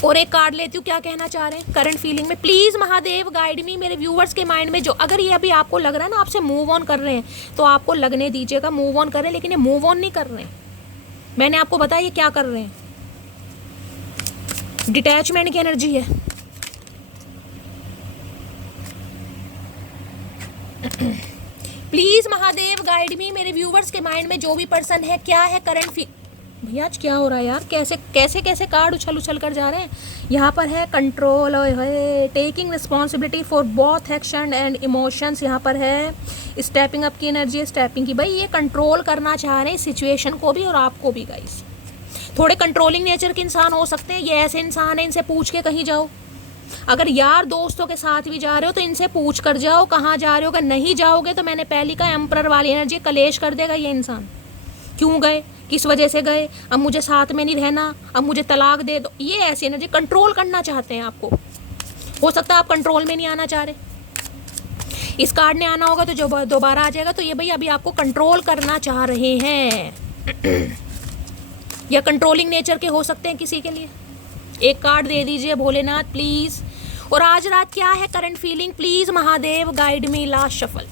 और एक कार्ड लेती हूँ, क्या कहना चाह रहे हैं करंट फीलिंग में, प्लीज़ महादेव गाइड मी, मेरे व्यूवर्स के माइंड में जो, अगर ये अभी आपको लग रहा है ना आपसे मूव ऑन कर रहे हैं, तो आपको लगने दीजिएगा मूव ऑन कर रहे हैं, लेकिन ये मूव ऑन नहीं कर रहे हैं, मैंने आपको बताया ये क्या कर रहे हैं, डिटैचमेंट की एनर्जी है। प्लीज़ महादेव गाइड मी, मेरे व्यूवर्स के माइंड में जो भी पर्सन है, क्या है करंट भैया आज क्या हो रहा है यार, कैसे कार्ड उछल कर जा रहे हैं। यहाँ पर है कंट्रोल, है taking responsibility for both action and emotions, यहाँ पर है स्टेपिंग अप की एनर्जी है, स्टेपिंग की, भाई ये कंट्रोल करना चाह रहे हैं सिचुएशन को भी और आपको भी गाइस। थोड़े कंट्रोलिंग नेचर के इंसान हो सकते हैं, ये ऐसे इंसान है, इनसे पूछ के कहीं जाओ, अगर यार दोस्तों के साथ भी जा रहे हो तो इनसे पूछ कर जाओ कहाँ जा रहे हो, अगर नहीं जाओगे तो मैंने पहले कहा एम्परर वाली एनर्जी कलेश कर देगा ये इंसान, क्यों गए, किस वजह से गए, अब मुझे साथ में नहीं रहना, अब मुझे तलाक दे दो, ये ऐसी एनर्जी कंट्रोल करना चाहते हैं आपको। हो सकता है आप कंट्रोल में नहीं आना चाह रहे, इस कार्ड ने आना होगा तो जो दोबारा आ जाएगा, तो ये भाई अभी आपको कंट्रोल करना चाह रहे हैं या कंट्रोलिंग नेचर के हो सकते हैं किसी के लिए। एक कार्ड दे दीजिए भोलेनाथ प्लीज। और आज रात क्या है current feeling, please Mahadev guide me. Last shuffle,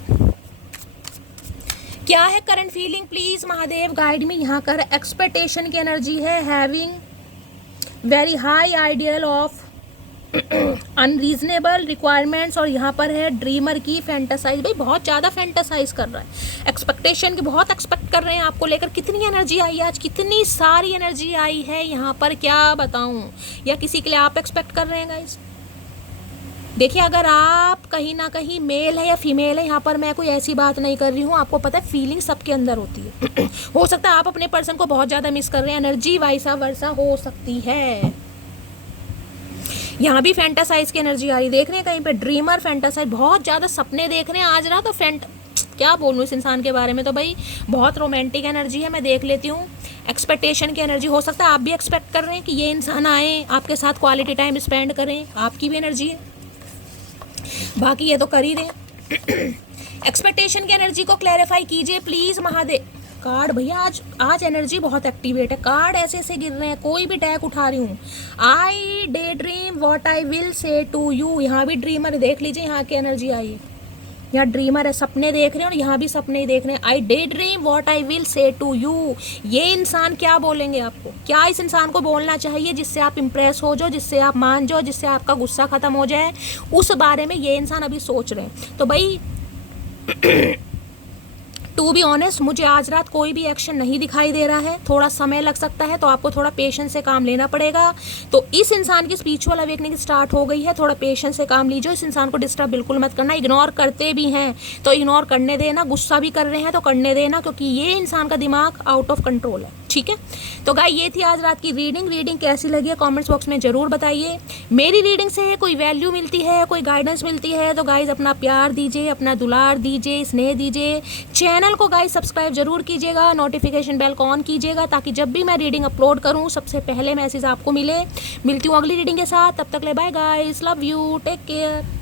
क्या है current feeling, please Mahadev guide मी। यहाँ कर एक्सपेक्टेशन की एनर्जी है, having very high ideal of unreasonable requirements, और यहाँ पर है ड्रीमर की फैंटासाइज, भाई बहुत ज़्यादा फैंटासाइज कर रहा है, एक्सपेक्टेशन की बहुत एक्सपेक्ट कर रहे हैं आपको लेकर। कितनी एनर्जी आई है आज, कितनी सारी एनर्जी आई है यहाँ पर, क्या बताऊँ, या किसी के लिए आप एक्सपेक्ट कर रहे हैं गाइस। देखिए अगर आप कहीं ना कहीं मेल है या फीमेल है, यहाँ पर मैं कोई ऐसी बात नहीं कर रही हूँ, आपको पता है फीलिंग सबके अंदर होती है हो सकता है आप अपने पर्सन को बहुत ज़्यादा मिस कर रहे हैं, एनर्जी वाइसा वर्सा हो सकती है। यहाँ भी फैंटासाइज की एनर्जी आ रही, देख रहे हैं कहीं पे ड्रीमर फैंटासाइज, बहुत ज़्यादा सपने देख रहे हैं आज रात। तो क्या बोलूँ इस इंसान के बारे में, तो भाई बहुत रोमांटिक एनर्जी है, मैं देख लेती हूँ। एक्सपेक्टेशन की एनर्जी, हो सकता है आप भी एक्सपेक्ट कर रहे हैं कि ये इंसान आए आपके साथ क्वालिटी टाइम स्पेंड करें, आपकी भी एनर्जी है, बाकी ये तो कर ही रहे। एक्सपेक्टेशन की एनर्जी को क्लैरिफाई कीजिए प्लीज महादेव। कार्ड भैया आज एनर्जी बहुत एक्टिवेट है, कार्ड ऐसे ऐसे गिर रहे हैं, कोई भी टैग उठा रही हूँ। I daydream what I will say to you, यहाँ भी ड्रीमर देख लीजिए, यहाँ की एनर्जी आई है, यहाँ ड्रीमर है, सपने देख रहे हैं और यहाँ भी सपने ही देख रहे हैं। I daydream what I will say to you, ये इंसान क्या बोलेंगे आपको, क्या इस इंसान को बोलना चाहिए जिससे आप इम्प्रेस हो जाओ, जिससे आप मान जाओ, जिससे आपका गुस्सा खत्म हो जाए, उस बारे में ये इंसान अभी सोच रहे हैं। तो भाई टू बी ऑनेस्ट मुझे आज रात कोई भी एक्शन नहीं दिखाई दे रहा है, थोड़ा समय लग सकता है, तो आपको थोड़ा पेशेंस से काम लेना पड़ेगा। तो इस इंसान की स्पिरिचुअल अवेकनिंग स्टार्ट हो गई है, थोड़ा पेशेंस से काम लीजिए। इस इंसान को डिस्टर्ब बिल्कुल मत करना। इग्नोर करते भी हैं तो इग्नोर करने देना, गुस्सा भी कर रहे हैं तो करने देना, क्योंकि ये इंसान का दिमाग आउट ऑफ कंट्रोल है, ठीक है। तो गाइस ये थी आज रात की रीडिंग कैसी लगी है कमेंट्स बॉक्स में जरूर बताइए। मेरी रीडिंग से कोई वैल्यू मिलती है, कोई गाइडेंस मिलती है तो गाइस अपना प्यार दीजिए, अपना दुलार दीजिए, स्नेह दीजिए। चैनल को गाइस सब्सक्राइब जरूर कीजिएगा, नोटिफिकेशन बेल को ऑन कीजिएगा, ताकि जब भी मैं रीडिंग अपलोड करूँ सबसे पहले मैसेज आपको मिले। मिलती हूँ अगली रीडिंग के साथ, तब तक ले bye guys, love you, take care.